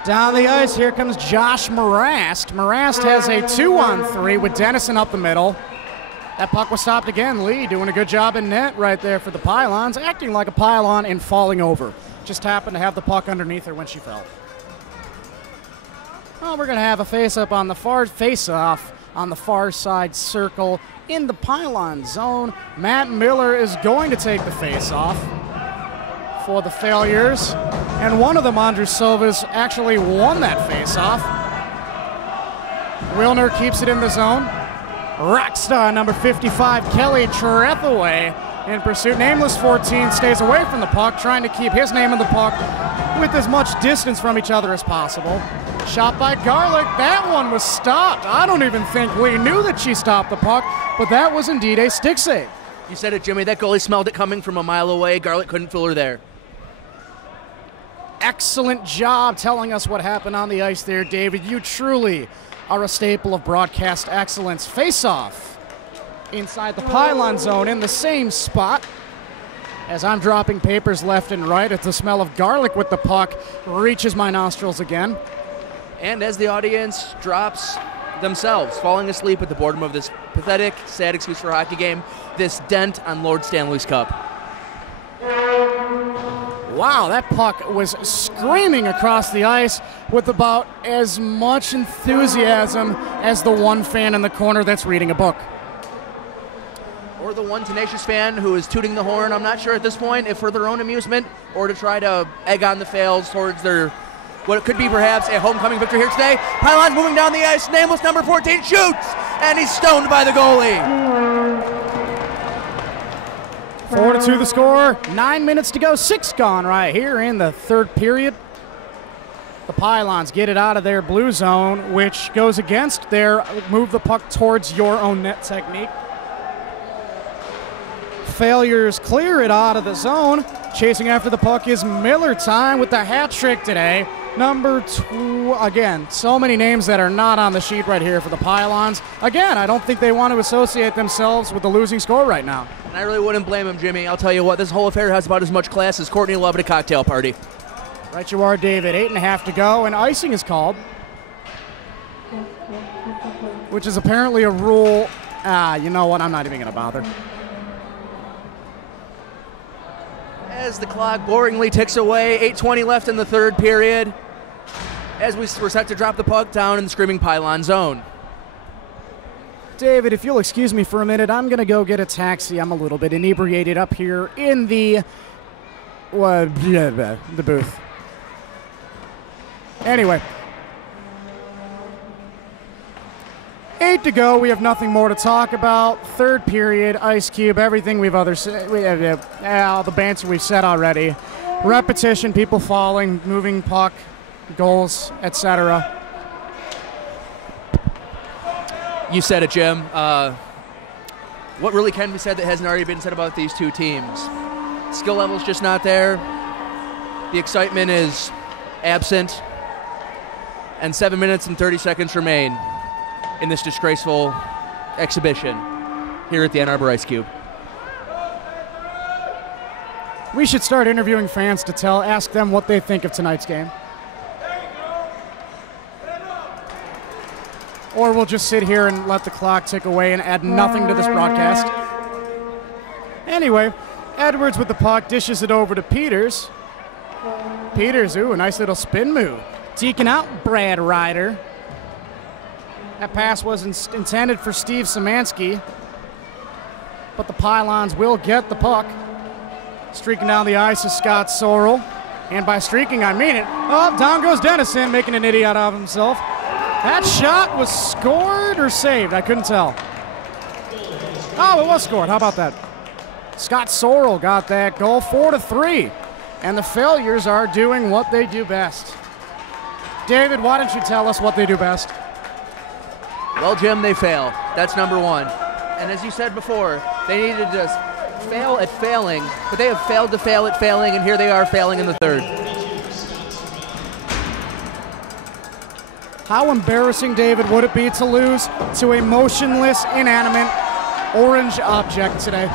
Down the ice, here comes Josh Marast. Marast has a 2-on-3 with Dennison up the middle. That puck was stopped again. Lee doing a good job in net right there for the Pylons, acting like a pylon and falling over. Just happened to have the puck underneath her when she fell. Well, we're going to have a face-off on the far side circle in the Pylon zone. Matt Miller is going to take the face-off for the Failures, and one of them, Andrew Silvas, actually won that face-off. Wilner keeps it in the zone. Rockstar number 55, Kelly Trethaway, in pursuit. Nameless 14 stays away from the puck, trying to keep his name in the puck with as much distance from each other as possible. Shot by Garlick. That one was stopped. I don't even think Lee knew that she stopped the puck, but that was indeed a stick save. You said it, Jimmy. That goalie smelled it coming from a mile away. Garlick couldn't fool her there. Excellent job telling us what happened on the ice there, David. You truly are a staple of broadcast excellence. Face-off inside the Pylon zone in the same spot. As I'm dropping papers left and right, as the smell of garlic with the puck reaches my nostrils again. And as the audience drops themselves, falling asleep at the boredom of this pathetic, sad excuse for a hockey game, this dent on Lord Stanley's Cup. Wow, that puck was screaming across the ice with about as much enthusiasm as the one fan in the corner that's reading a book. Or the one tenacious fan who is tooting the horn, I'm not sure at this point, if for their own amusement or to try to egg on the Fails towards their, what it could be perhaps a homecoming victory here today. Pylons moving down the ice, nameless number 14 shoots, and he's stoned by the goalie. 4-2 the score, 9 minutes to go, 6 gone right here in the third period. The Pylons get it out of their blue zone, which goes against their move the puck towards your own net technique. Failures clear it out of the zone. Chasing after the puck is Miller time with the hat trick today. Number 2, again, so many names that are not on the sheet right here for the Pylons. Again, I don't think they want to associate themselves with the losing score right now. And I really wouldn't blame him, Jimmy. I'll tell you what, this whole affair has about as much class as Courtney Love at a cocktail party. Right you are, David. 8.5 to go, and icing is called, which is apparently a rule. You know what? I'm not even going to bother. As the clock boringly ticks away, 8:20 left in the third period, as we're set to drop the puck down in the Screaming Pylon zone. David, if you'll excuse me for a minute, I'm going to go get a taxi. I'm a little bit inebriated up here in the booth. Anyway, 8 to go. We have nothing more to talk about. Third period, Ice Cube, everything all the banter we've said already. Repetition, people falling, moving puck, goals, etc. You said it, Jim. What really can be said that hasn't already been said about these two teams? Skill level's just not there. The excitement is absent. And 7 minutes and 30 seconds remain in this disgraceful exhibition here at the Ann Arbor Ice Cube. We should start interviewing fans to ask them what they think of tonight's game. Or we'll just sit here and let the clock tick away and add nothing to this broadcast. Anyway, Edwards with the puck dishes it over to Peters. Peters, ooh, a nice little spin move. Deking out Brad Ryder. That pass was intended for Steve Szymanski, but the Pylons will get the puck. Streaking down the ice is Scott Sorrell. And by streaking, I mean it. Oh, down goes Dennison, making an idiot out of himself. That shot was scored or saved? I couldn't tell. Oh, it was scored. How about that? Scott Sorrell got that goal, 4-3. And the Failures are doing what they do best. David, why don't you tell us what they do best? Well, Jim, they fail. That's number one. And as you said before, they needed to fail at failing, but they have failed to fail at failing, and here they are failing in the third. How embarrassing, David, would it be to lose to a motionless, inanimate, orange object today?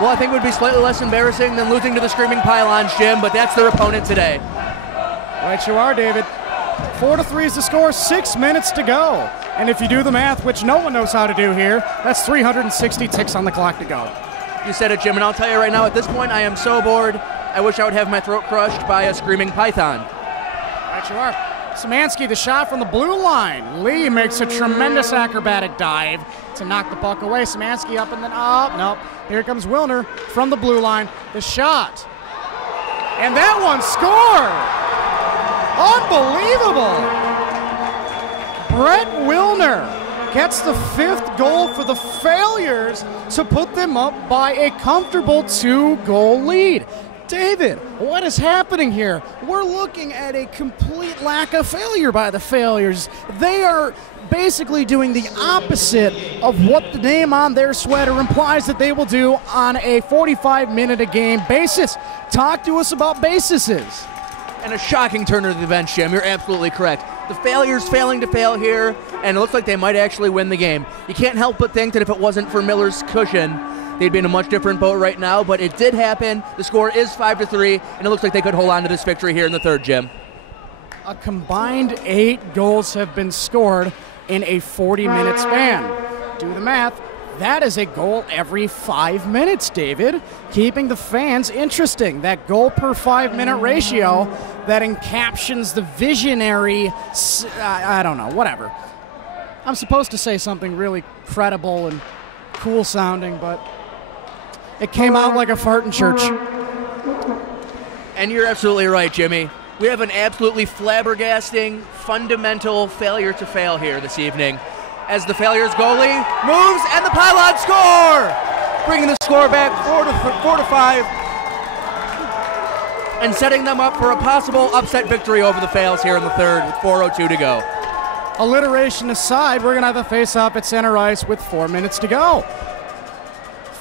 Well, I think it would be slightly less embarrassing than losing to the Screaming Pylons, Jim, but that's their opponent today. Right you are, David. 4-3 is the score, 6 minutes to go. And if you do the math, which no one knows how to do here, that's 360 ticks on the clock to go. You said it, Jim, and I'll tell you right now, at this point, I am so bored, I wish I would have my throat crushed by a screaming python. Right you are. Szymanski, the shot from the blue line. Lee makes a tremendous acrobatic dive to knock the puck away. Szymanski up and then up. Nope. Here comes Wilner from the blue line. The shot. And that one scored. Unbelievable. Brett Wilner gets the 5th goal for the Failures to put them up by a comfortable 2-goal lead. David, what is happening here? We're looking at a complete lack of failure by the Failures. They are basically doing the opposite of what the name on their sweater implies that they will do on a 45-minute-a-game basis. Talk to us about bases. And a shocking turn of the events, Jim. You're absolutely correct. The Failures failing to fail here, and it looks like they might actually win the game. You can't help but think that if it wasn't for Miller's cushion, they'd be in a much different boat right now, but it did happen. The score is 5-3, and it looks like they could hold on to this victory here in the third, Jim. A combined 8 goals have been scored in a 40-minute span. Do the math. That is a goal every 5 minutes, David. Keeping the fans interesting. That goal per 5-minute ratio that encapsulates the visionary, I don't know, whatever. I'm supposed to say something really credible and cool sounding, but it came out like a fart in church. And you're absolutely right, Jimmy. We have an absolutely flabbergasting, fundamental failure to fail here this evening. As the Failures goalie moves and the Pylons score! Bringing the score back 4-5 and setting them up for a possible upset victory over the Fails here in the third with 4:02 to go. Alliteration aside, we're going to have a face-off at center ice with 4 minutes to go.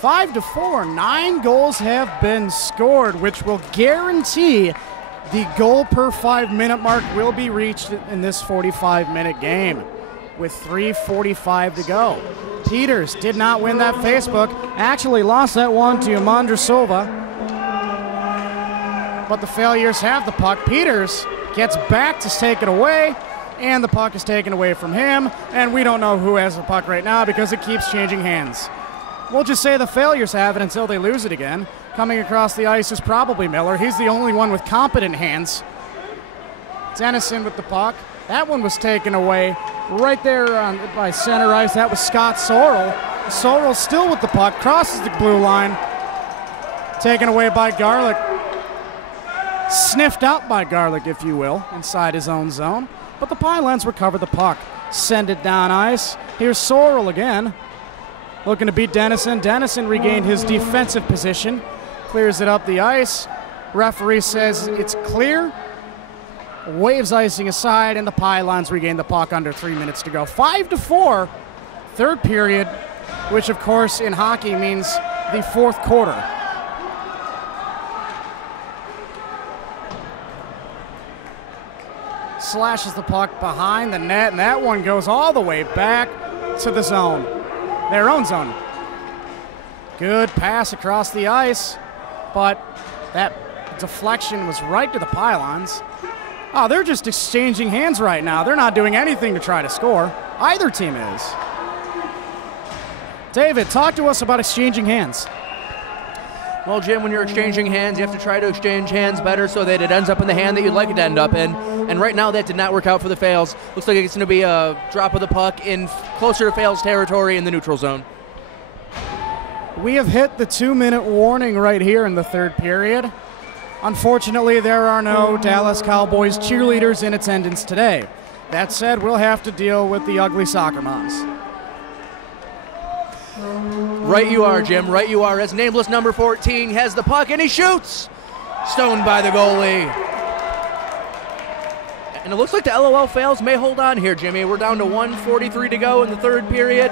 5-4, 9 goals have been scored, which will guarantee the goal per 5-minute mark will be reached in this 45-minute game with 3:45 to go. Peters did not win that Facebook, actually lost that one to Mondrasova. But the Failures have the puck. Peters gets back to take it away, and the puck is taken away from him, and we don't know who has the puck right now because it keeps changing hands. We'll just say the Failures have it until they lose it again. Coming across the ice is probably Miller. He's the only one with competent hands. Dennison with the puck. That one was taken away right there by center ice. That was Scott Sorrell. Sorrell still with the puck, crosses the blue line. Taken away by Garlick. Sniffed out by Garlick, if you will, inside his own zone. But the Pylons recover the puck. send it down ice. Here's Sorrell again, looking to beat Dennison. Dennison regained his defensive position, clears it up the ice. Referee says it's clear, waves icing aside, and the Pylons regain the puck under 3 minutes to go. 5-4, third period, which of course in hockey means the fourth quarter. Slashes the puck behind the net, and that one goes all the way back to the zone, their own zone. Good pass across the ice, but that deflection was right to the Pylons. Oh, they're just exchanging hands right now. They're not doing anything to try to score. Either team is. David, talk to us about exchanging hands. Well, Jim, when you're exchanging hands, you have to try to exchange hands better so that it ends up in the hand that you'd like it to end up in. And right now, that did not work out for the Fails. Looks like it's going to be a drop of the puck in closer to Fails territory in the neutral zone. We have hit the 2-minute warning right here in the third period. Unfortunately, there are no Dallas Cowboys cheerleaders in attendance today. That said, we'll have to deal with the ugly soccer moms. Right you are, Jim. Right you are. As nameless number 14 has the puck, and he shoots! Stoned by the goalie. And it looks like the LOL Fails may hold on here, Jimmy. We're down to 1:43 to go in the third period.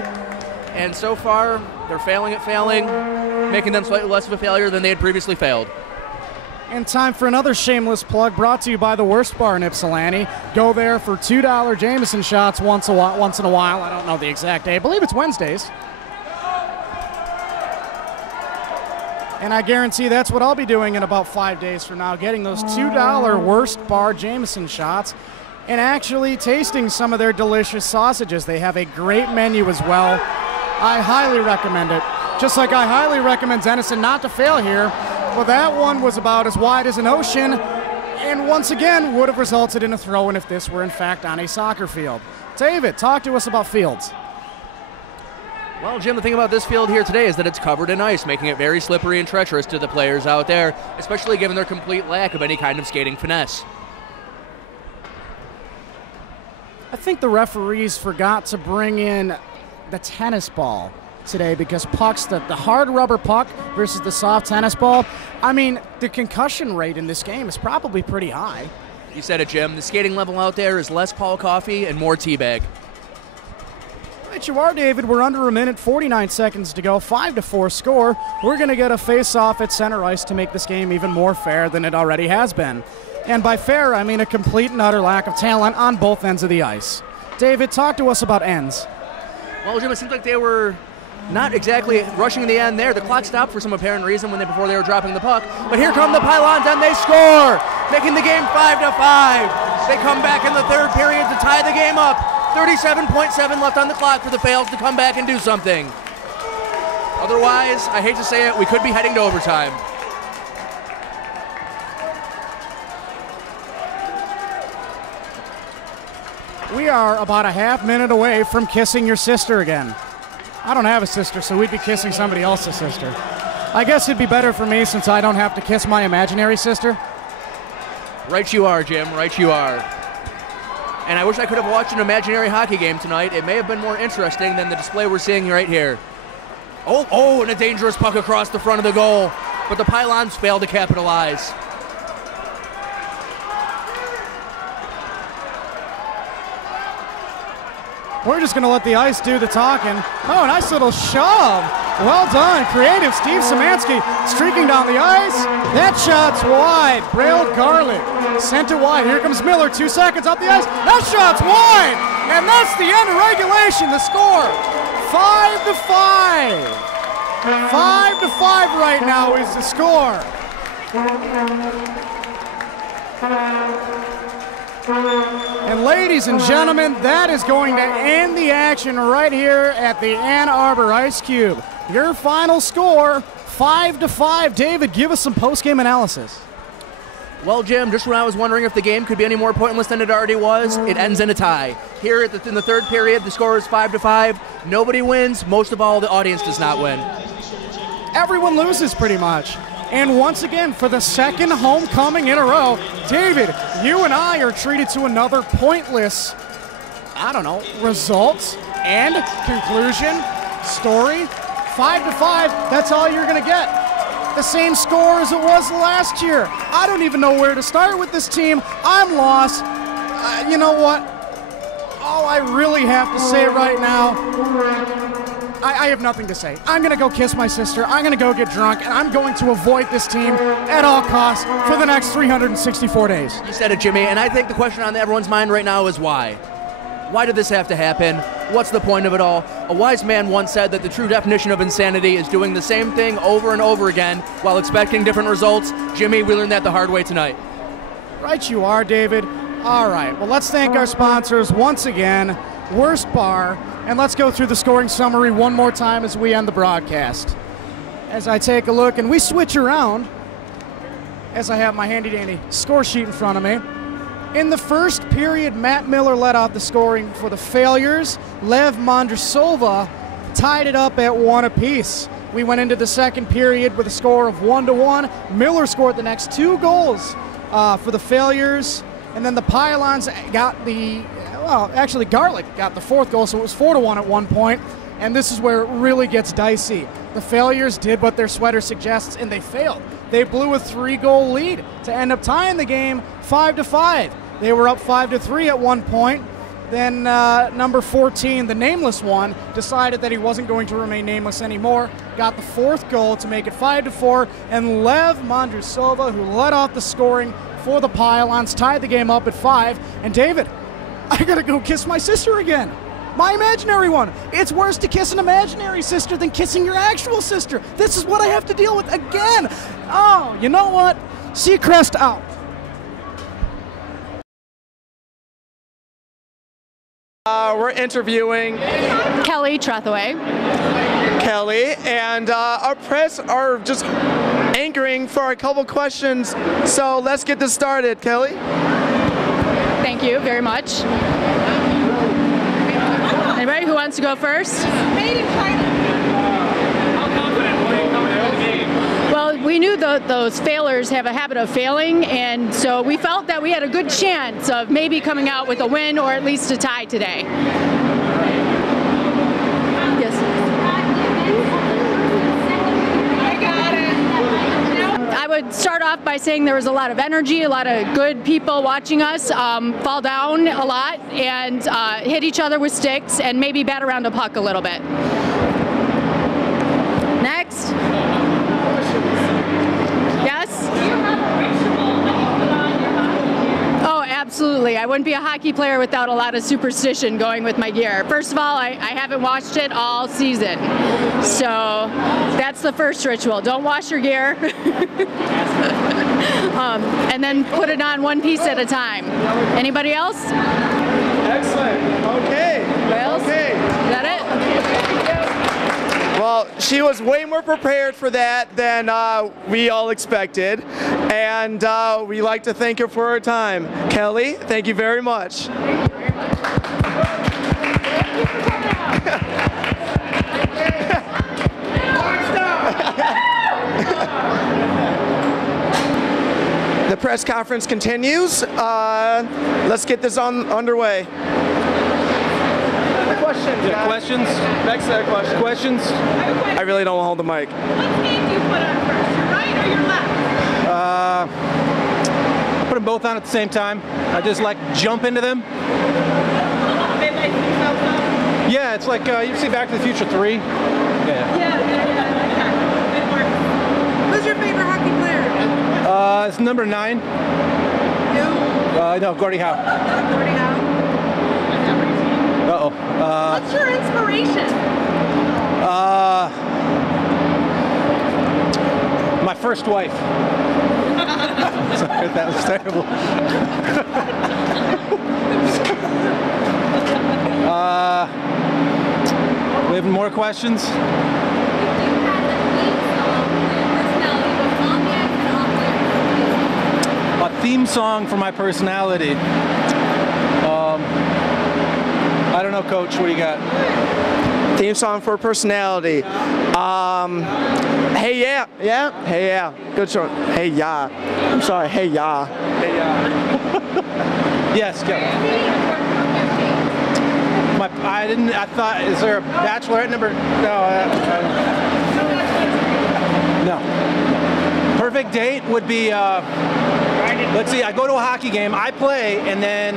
And so far, they're failing at failing, making them slightly less of a failure than they had previously failed. And time for another shameless plug brought to you by the Worst Bar in Ypsilanti. Go there for $2 Jameson shots once in a while. I don't know the exact day. I believe it's Wednesdays. And I guarantee that's what I'll be doing in about 5 days from now, getting those $2 Worst Bar Jameson shots and actually tasting some of their delicious sausages. They have a great menu as well. I highly recommend it. Just like I highly recommend Dennison not to fail here. Well, that one was about as wide as an ocean, and once again would have resulted in a throw-in if this were in fact on a soccer field. David, talk to us about fields. Well, Jim, the thing about this field here today is that it's covered in ice, making it very slippery and treacherous to the players out there, especially given their complete lack of any kind of skating finesse. I think the referees forgot to bring in the tennis ball today because pucks, the hard rubber puck versus the soft tennis ball, I mean, the concussion rate in this game is probably pretty high. You said it, Jim. The skating level out there is less Paul Coffey and more teabag. Right you are, David. We're under a minute, 49 seconds to go, 5-4 score. We're going to get a face-off at center ice to make this game even more fair than it already has been. And by fair, I mean a complete and utter lack of talent on both ends of the ice. David, talk to us about ends. Well, Jim, it seems like they were not exactly rushing the end there. The clock stopped for some apparent reason before they were dropping the puck. But here come the Pylons, and they score, making the game 5-5. They come back in the third period to tie the game up. 37.7 left on the clock for the Fails to come back and do something. Otherwise, I hate to say it, we could be heading to overtime. We are about a half minute away from kissing your sister again. I don't have a sister, so we'd be kissing somebody else's sister. I guess it'd be better for me since I don't have to kiss my imaginary sister. Right you are, Jim. Right you are. And I wish I could have watched an imaginary hockey game tonight. It may have been more interesting than the display we're seeing right here. Oh, and a dangerous puck across the front of the goal. But the Pylons fail to capitalize. We're just going to let the ice do the talking. Oh, nice little shove. Well done. Creative Steve Szymanski streaking down the ice. That shot's wide. Braille Garlic sent it wide. Here comes Miller. 2 seconds up the ice. That shot's wide. And that's the end of regulation. The score, 5-5. 5-5 right now is the score. And ladies and gentlemen, that is going to end the action right here at the Ann Arbor Ice Cube. Your final score, 5-5. David, give us some post-game analysis. Well, Jim, just when I was wondering if the game could be any more pointless than it already was, it ends in a tie. Here in the third period, the score is 5-5. Nobody wins. Most of all, the audience does not win. Everyone loses pretty much. And once again, for the second homecoming in a row, David, you and I are treated to another pointless I don't know, results, and conclusion, story. 5-5, that's all you're going to get. The same score as it was last year. I don't even know where to start with this team. I'm lost. You know what? All I really have to say right now, I have nothing to say. I'm going to go kiss my sister. I'm going to go get drunk, and I'm going to avoid this team at all costs for the next 364 days. You said it, Jimmy, and I think the question on everyone's mind right now is why? Why did this have to happen? What's the point of it all? A wise man once said that the true definition of insanity is doing the same thing over and over again while expecting different results. Jimmy, we learned that the hard way tonight. Right you are, David. All right, well, let's thank our sponsors once again, Worst Bar, and let's go through the scoring summary one more time as we end the broadcast. As I take a look, and we switch around, as I have my handy-dandy score sheet in front of me. In the first period, Matt Miller led off the scoring for the Failures. Lev Mondrasova tied it up at 1 apiece. We went into the second period with a score of 1-1. Miller scored the next 2 goals for the Failures. And then the Pylons got actually Garlic got the 4th goal, so it was 4-1 at one point. And this is where it really gets dicey. The Failures did what their sweater suggests, and they failed. They blew a 3-goal lead to end up tying the game 5-5. They were up 5-3 at one point. Then number 14, the nameless one, decided that he wasn't going to remain nameless anymore. Got the 4th goal to make it 5-4. And Lev Mondrasova, who led off the scoring for the Pylons, tied the game up at 5. And David, I gotta go kiss my sister again. My imaginary one. It's worse to kiss an imaginary sister than kissing your actual sister. This is what I have to deal with again. Oh, you know what? Seacrest out. We're interviewing Kelly Trethaway. Kelly, and our press are just anchoring for a couple questions. So let's get this started, Kelly. Thank you very much. Anybody who wants to go first? Well, we knew those failures have a habit of failing, and so we felt that we had a good chance of maybe coming out with a win or at least a tie today. Yes. I would start off by saying there was a lot of energy, a lot of good people watching us fall down a lot and hit each other with sticks and maybe bat around a puck a little bit. Next. Yes? Oh, absolutely. I wouldn't be a hockey player without a lot of superstition going with my gear. First of all, I haven't washed it all season. So that's the first ritual. Don't wash your gear. And then put it on one piece at a time. Anybody else? Excellent. Okay. Okay. Is that it? Well, she was way more prepared for that than we all expected, and we like to thank her for her time. Kelly, thank you very much. The press conference continues. Let's get this underway. Questions? Yeah, questions? Next set of questions. Questions? I really don't hold the mic. What team do you put on first, your right or your left? I put them both on at the same time. I just like jump into them. They like themselves up? Yeah, it's like you see Back to the Future 3. Yeah. Yeah. Good work. Who's your favorite hockey player? It's number 9. Who? No, Gordie Howe. Gordie Howe. Uh-oh. What's your inspiration? My first wife. Sorry, that was terrible. We have more questions? A theme song for my personality. I don't know, Coach. What do you got? Theme song for personality. Hey yeah, yeah, hey yeah. Good choice. Hey yeah. I'm sorry. Hey yeah. Hey, yes, go. I didn't. I thought, is there a bachelorette number? No. Perfect date would be. Let's see. I go to a hockey game. I play, and then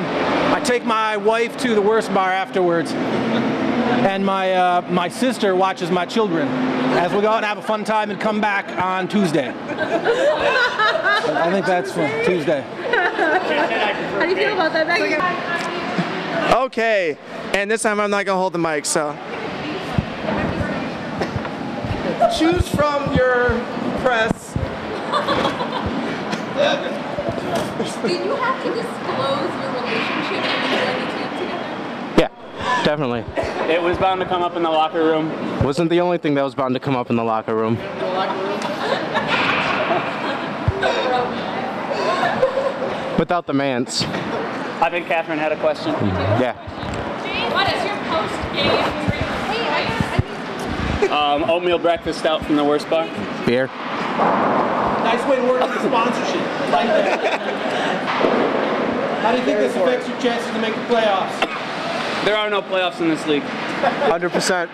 I take my wife to the worst bar afterwards. And my sister watches my children as we go out and have a fun time and come back on Tuesday. I think that's fun. Tuesday. How do you feel about that, Megan? Okay, and this time I'm not gonna hold the mic, so. Choose from your press. Did you have to disclose your relationship when you joined the team together? Yeah, definitely. It was bound to come up in the locker room. Wasn't the only thing that was bound to come up in the locker room. Without the Mance. I think Catherine had a question. Yeah. What is your post-game drink? Hey, Oatmeal breakfast stout from the worst bar. Beer. Nice way to work on the sponsorship. Like that. How do you think this affects your chances to make the playoffs? There are no playoffs in this league. 100%.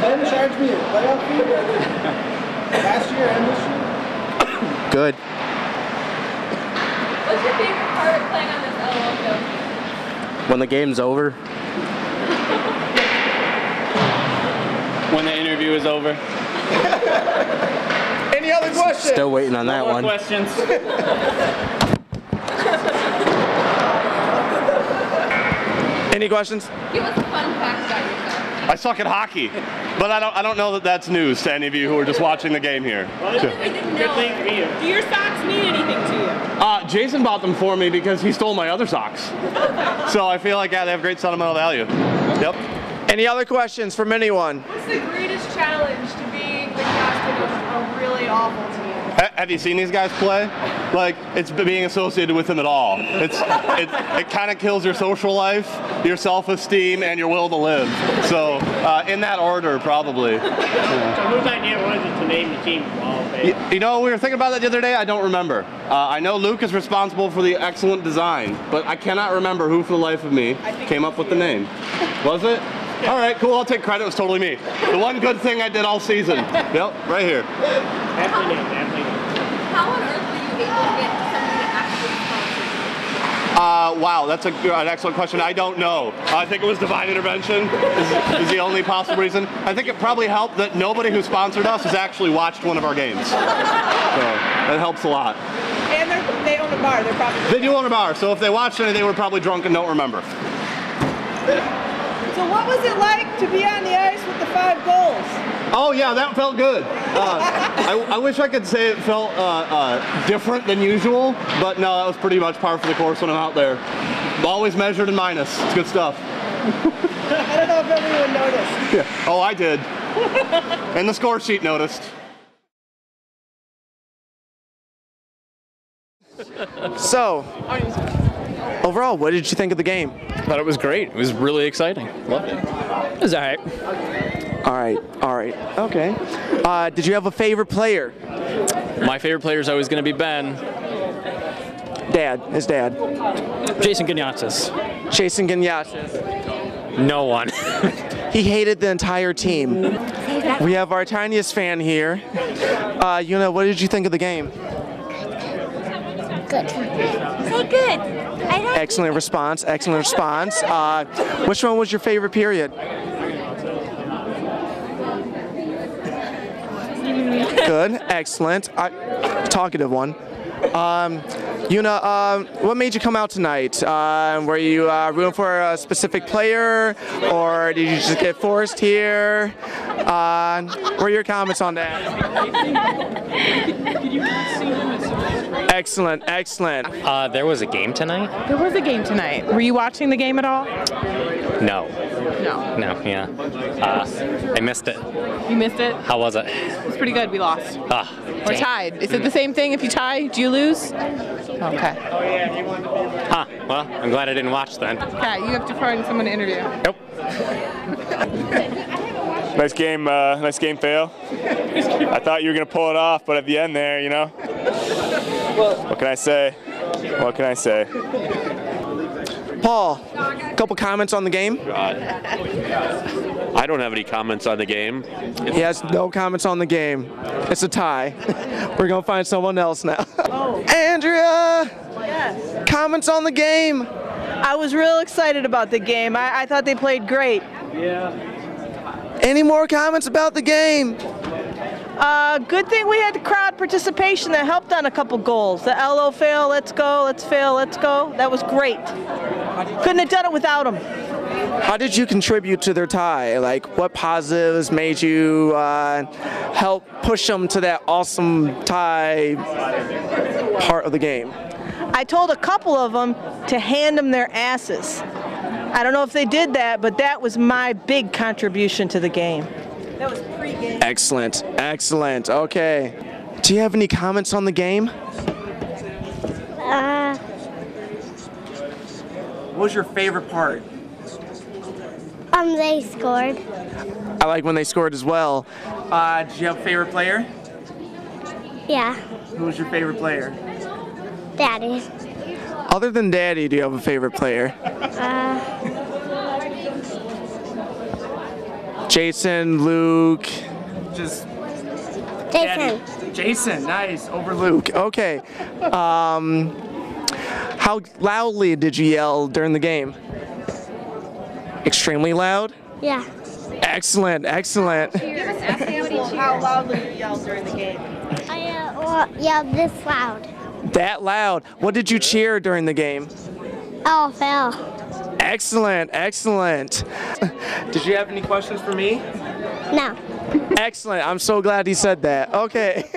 Then charge me a playoff fee? Last year and this year? Good. what's your favorite part of playing on this LOL field? When the game's over. When the interview is over. Any other questions? Still waiting on that one. No more questions. Any questions? Give us a fun fact about yourself. I suck at hockey, but I don't know that that's news to any of you who are just watching the game here. Good thing for you. Do your socks mean anything to you? Jason bought them for me because he stole my other socks. So I feel like, yeah, they have great sentimental value. Yep. Any other questions from anyone? What's the greatest challenge to being the captain of a really awful team? Have you seen these guys play? Like, it's being associated with them at all. It kind of kills your social life, your self-esteem, and your will to live. So, in that order, probably. So whose idea was it to name the team Wall of Fame? You know, we were thinking about that the other day. I don't remember. I know Luke is responsible for the excellent design, but I cannot remember who, for the life of me, came up with the name. Was it? All right, cool. I'll take credit. It was totally me. The one good thing I did all season. Yep, right here. Aptly named, aptly named. How on earth were you able to get somebody to actually sponsor you? Wow, that's an excellent question. I don't know. I think it was divine intervention is the only possible reason. I think it probably helped that nobody who sponsored us has actually watched one of our games. So that helps a lot. And they own a bar. They're probably. They do own a bar, so if they watched any, they were probably drunk and don't remember. So what was it like to be on the ice with the 5 goals? Oh yeah, that felt good. I wish I could say it felt different than usual, but no, that was pretty much par for the course when I'm out there. Always measured in minus. It's good stuff. I don't know if everyone noticed. Yeah. Oh, I did. And the score sheet noticed. So, overall, what did you think of the game? I thought it was great. It was really exciting. Loved it. It was all right. All right, okay. Did you have a favorite player? My favorite player is always going to be Ben. His dad. Jason Gagnatis. Jason Gagnatis. No one. He hated the entire team. We have our tiniest fan here. Yuna, what did you think of the game? Good. Say good. Excellent response, excellent response. Which one was your favorite period? Good, excellent. Talkative one. Yuna, what made you come out tonight? Were you rooting for a specific player, or did you just get forced here? What are your comments on that? Excellent, excellent. There was a game tonight? There was a game tonight. Were you watching the game at all? No. No. No, yeah. I missed it. You missed it? How was it? It was pretty good. We lost. We're Dang. tied. Is it the same thing if you tie? Do you lose? Okay. Huh. Well, I'm glad I didn't watch then. Okay, you have to find someone to interview. Nope. Nice game fail. I thought you were going to pull it off, but at the end there, you know. What can I say? What can I say? Paul, couple comments on the game? I don't have any comments on the game. He has no comments on the game. It's a tie. We're going to find someone else now. Andrea! Yes. Comments on the game? I was real excited about the game. I thought they played great. Yeah. Any more comments about the game? Good thing we had the crowd participation that helped on a couple goals. The LO fail, let's go, let's fail, let's go. That was great. Couldn't have done it without them. How did you contribute to their tie? Like, what positives made you help push them to that awesome tie part of the game? I told a couple of them to hand them their asses. I don't know if they did that, but that was my big contribution to the game. That was pre-game. Excellent, excellent. Okay. Do you have any comments on the game? What was your favorite part? They scored. I like when they scored as well. Did you have a favorite player? Yeah, Who was your favorite player? Daddy. Other than Daddy, do you have a favorite player? Jason, Luke, just Jason. Daddy. Jason, nice, over Luke. Okay. How loudly did you yell during the game? Extremely loud? Yeah. Excellent, excellent. How loudly you yelled during the game? I yelled this loud. That loud. What did you cheer during the game? Oh, Phil. Excellent, excellent. Did you have any questions for me? No. Excellent. I'm so glad he said that. Okay.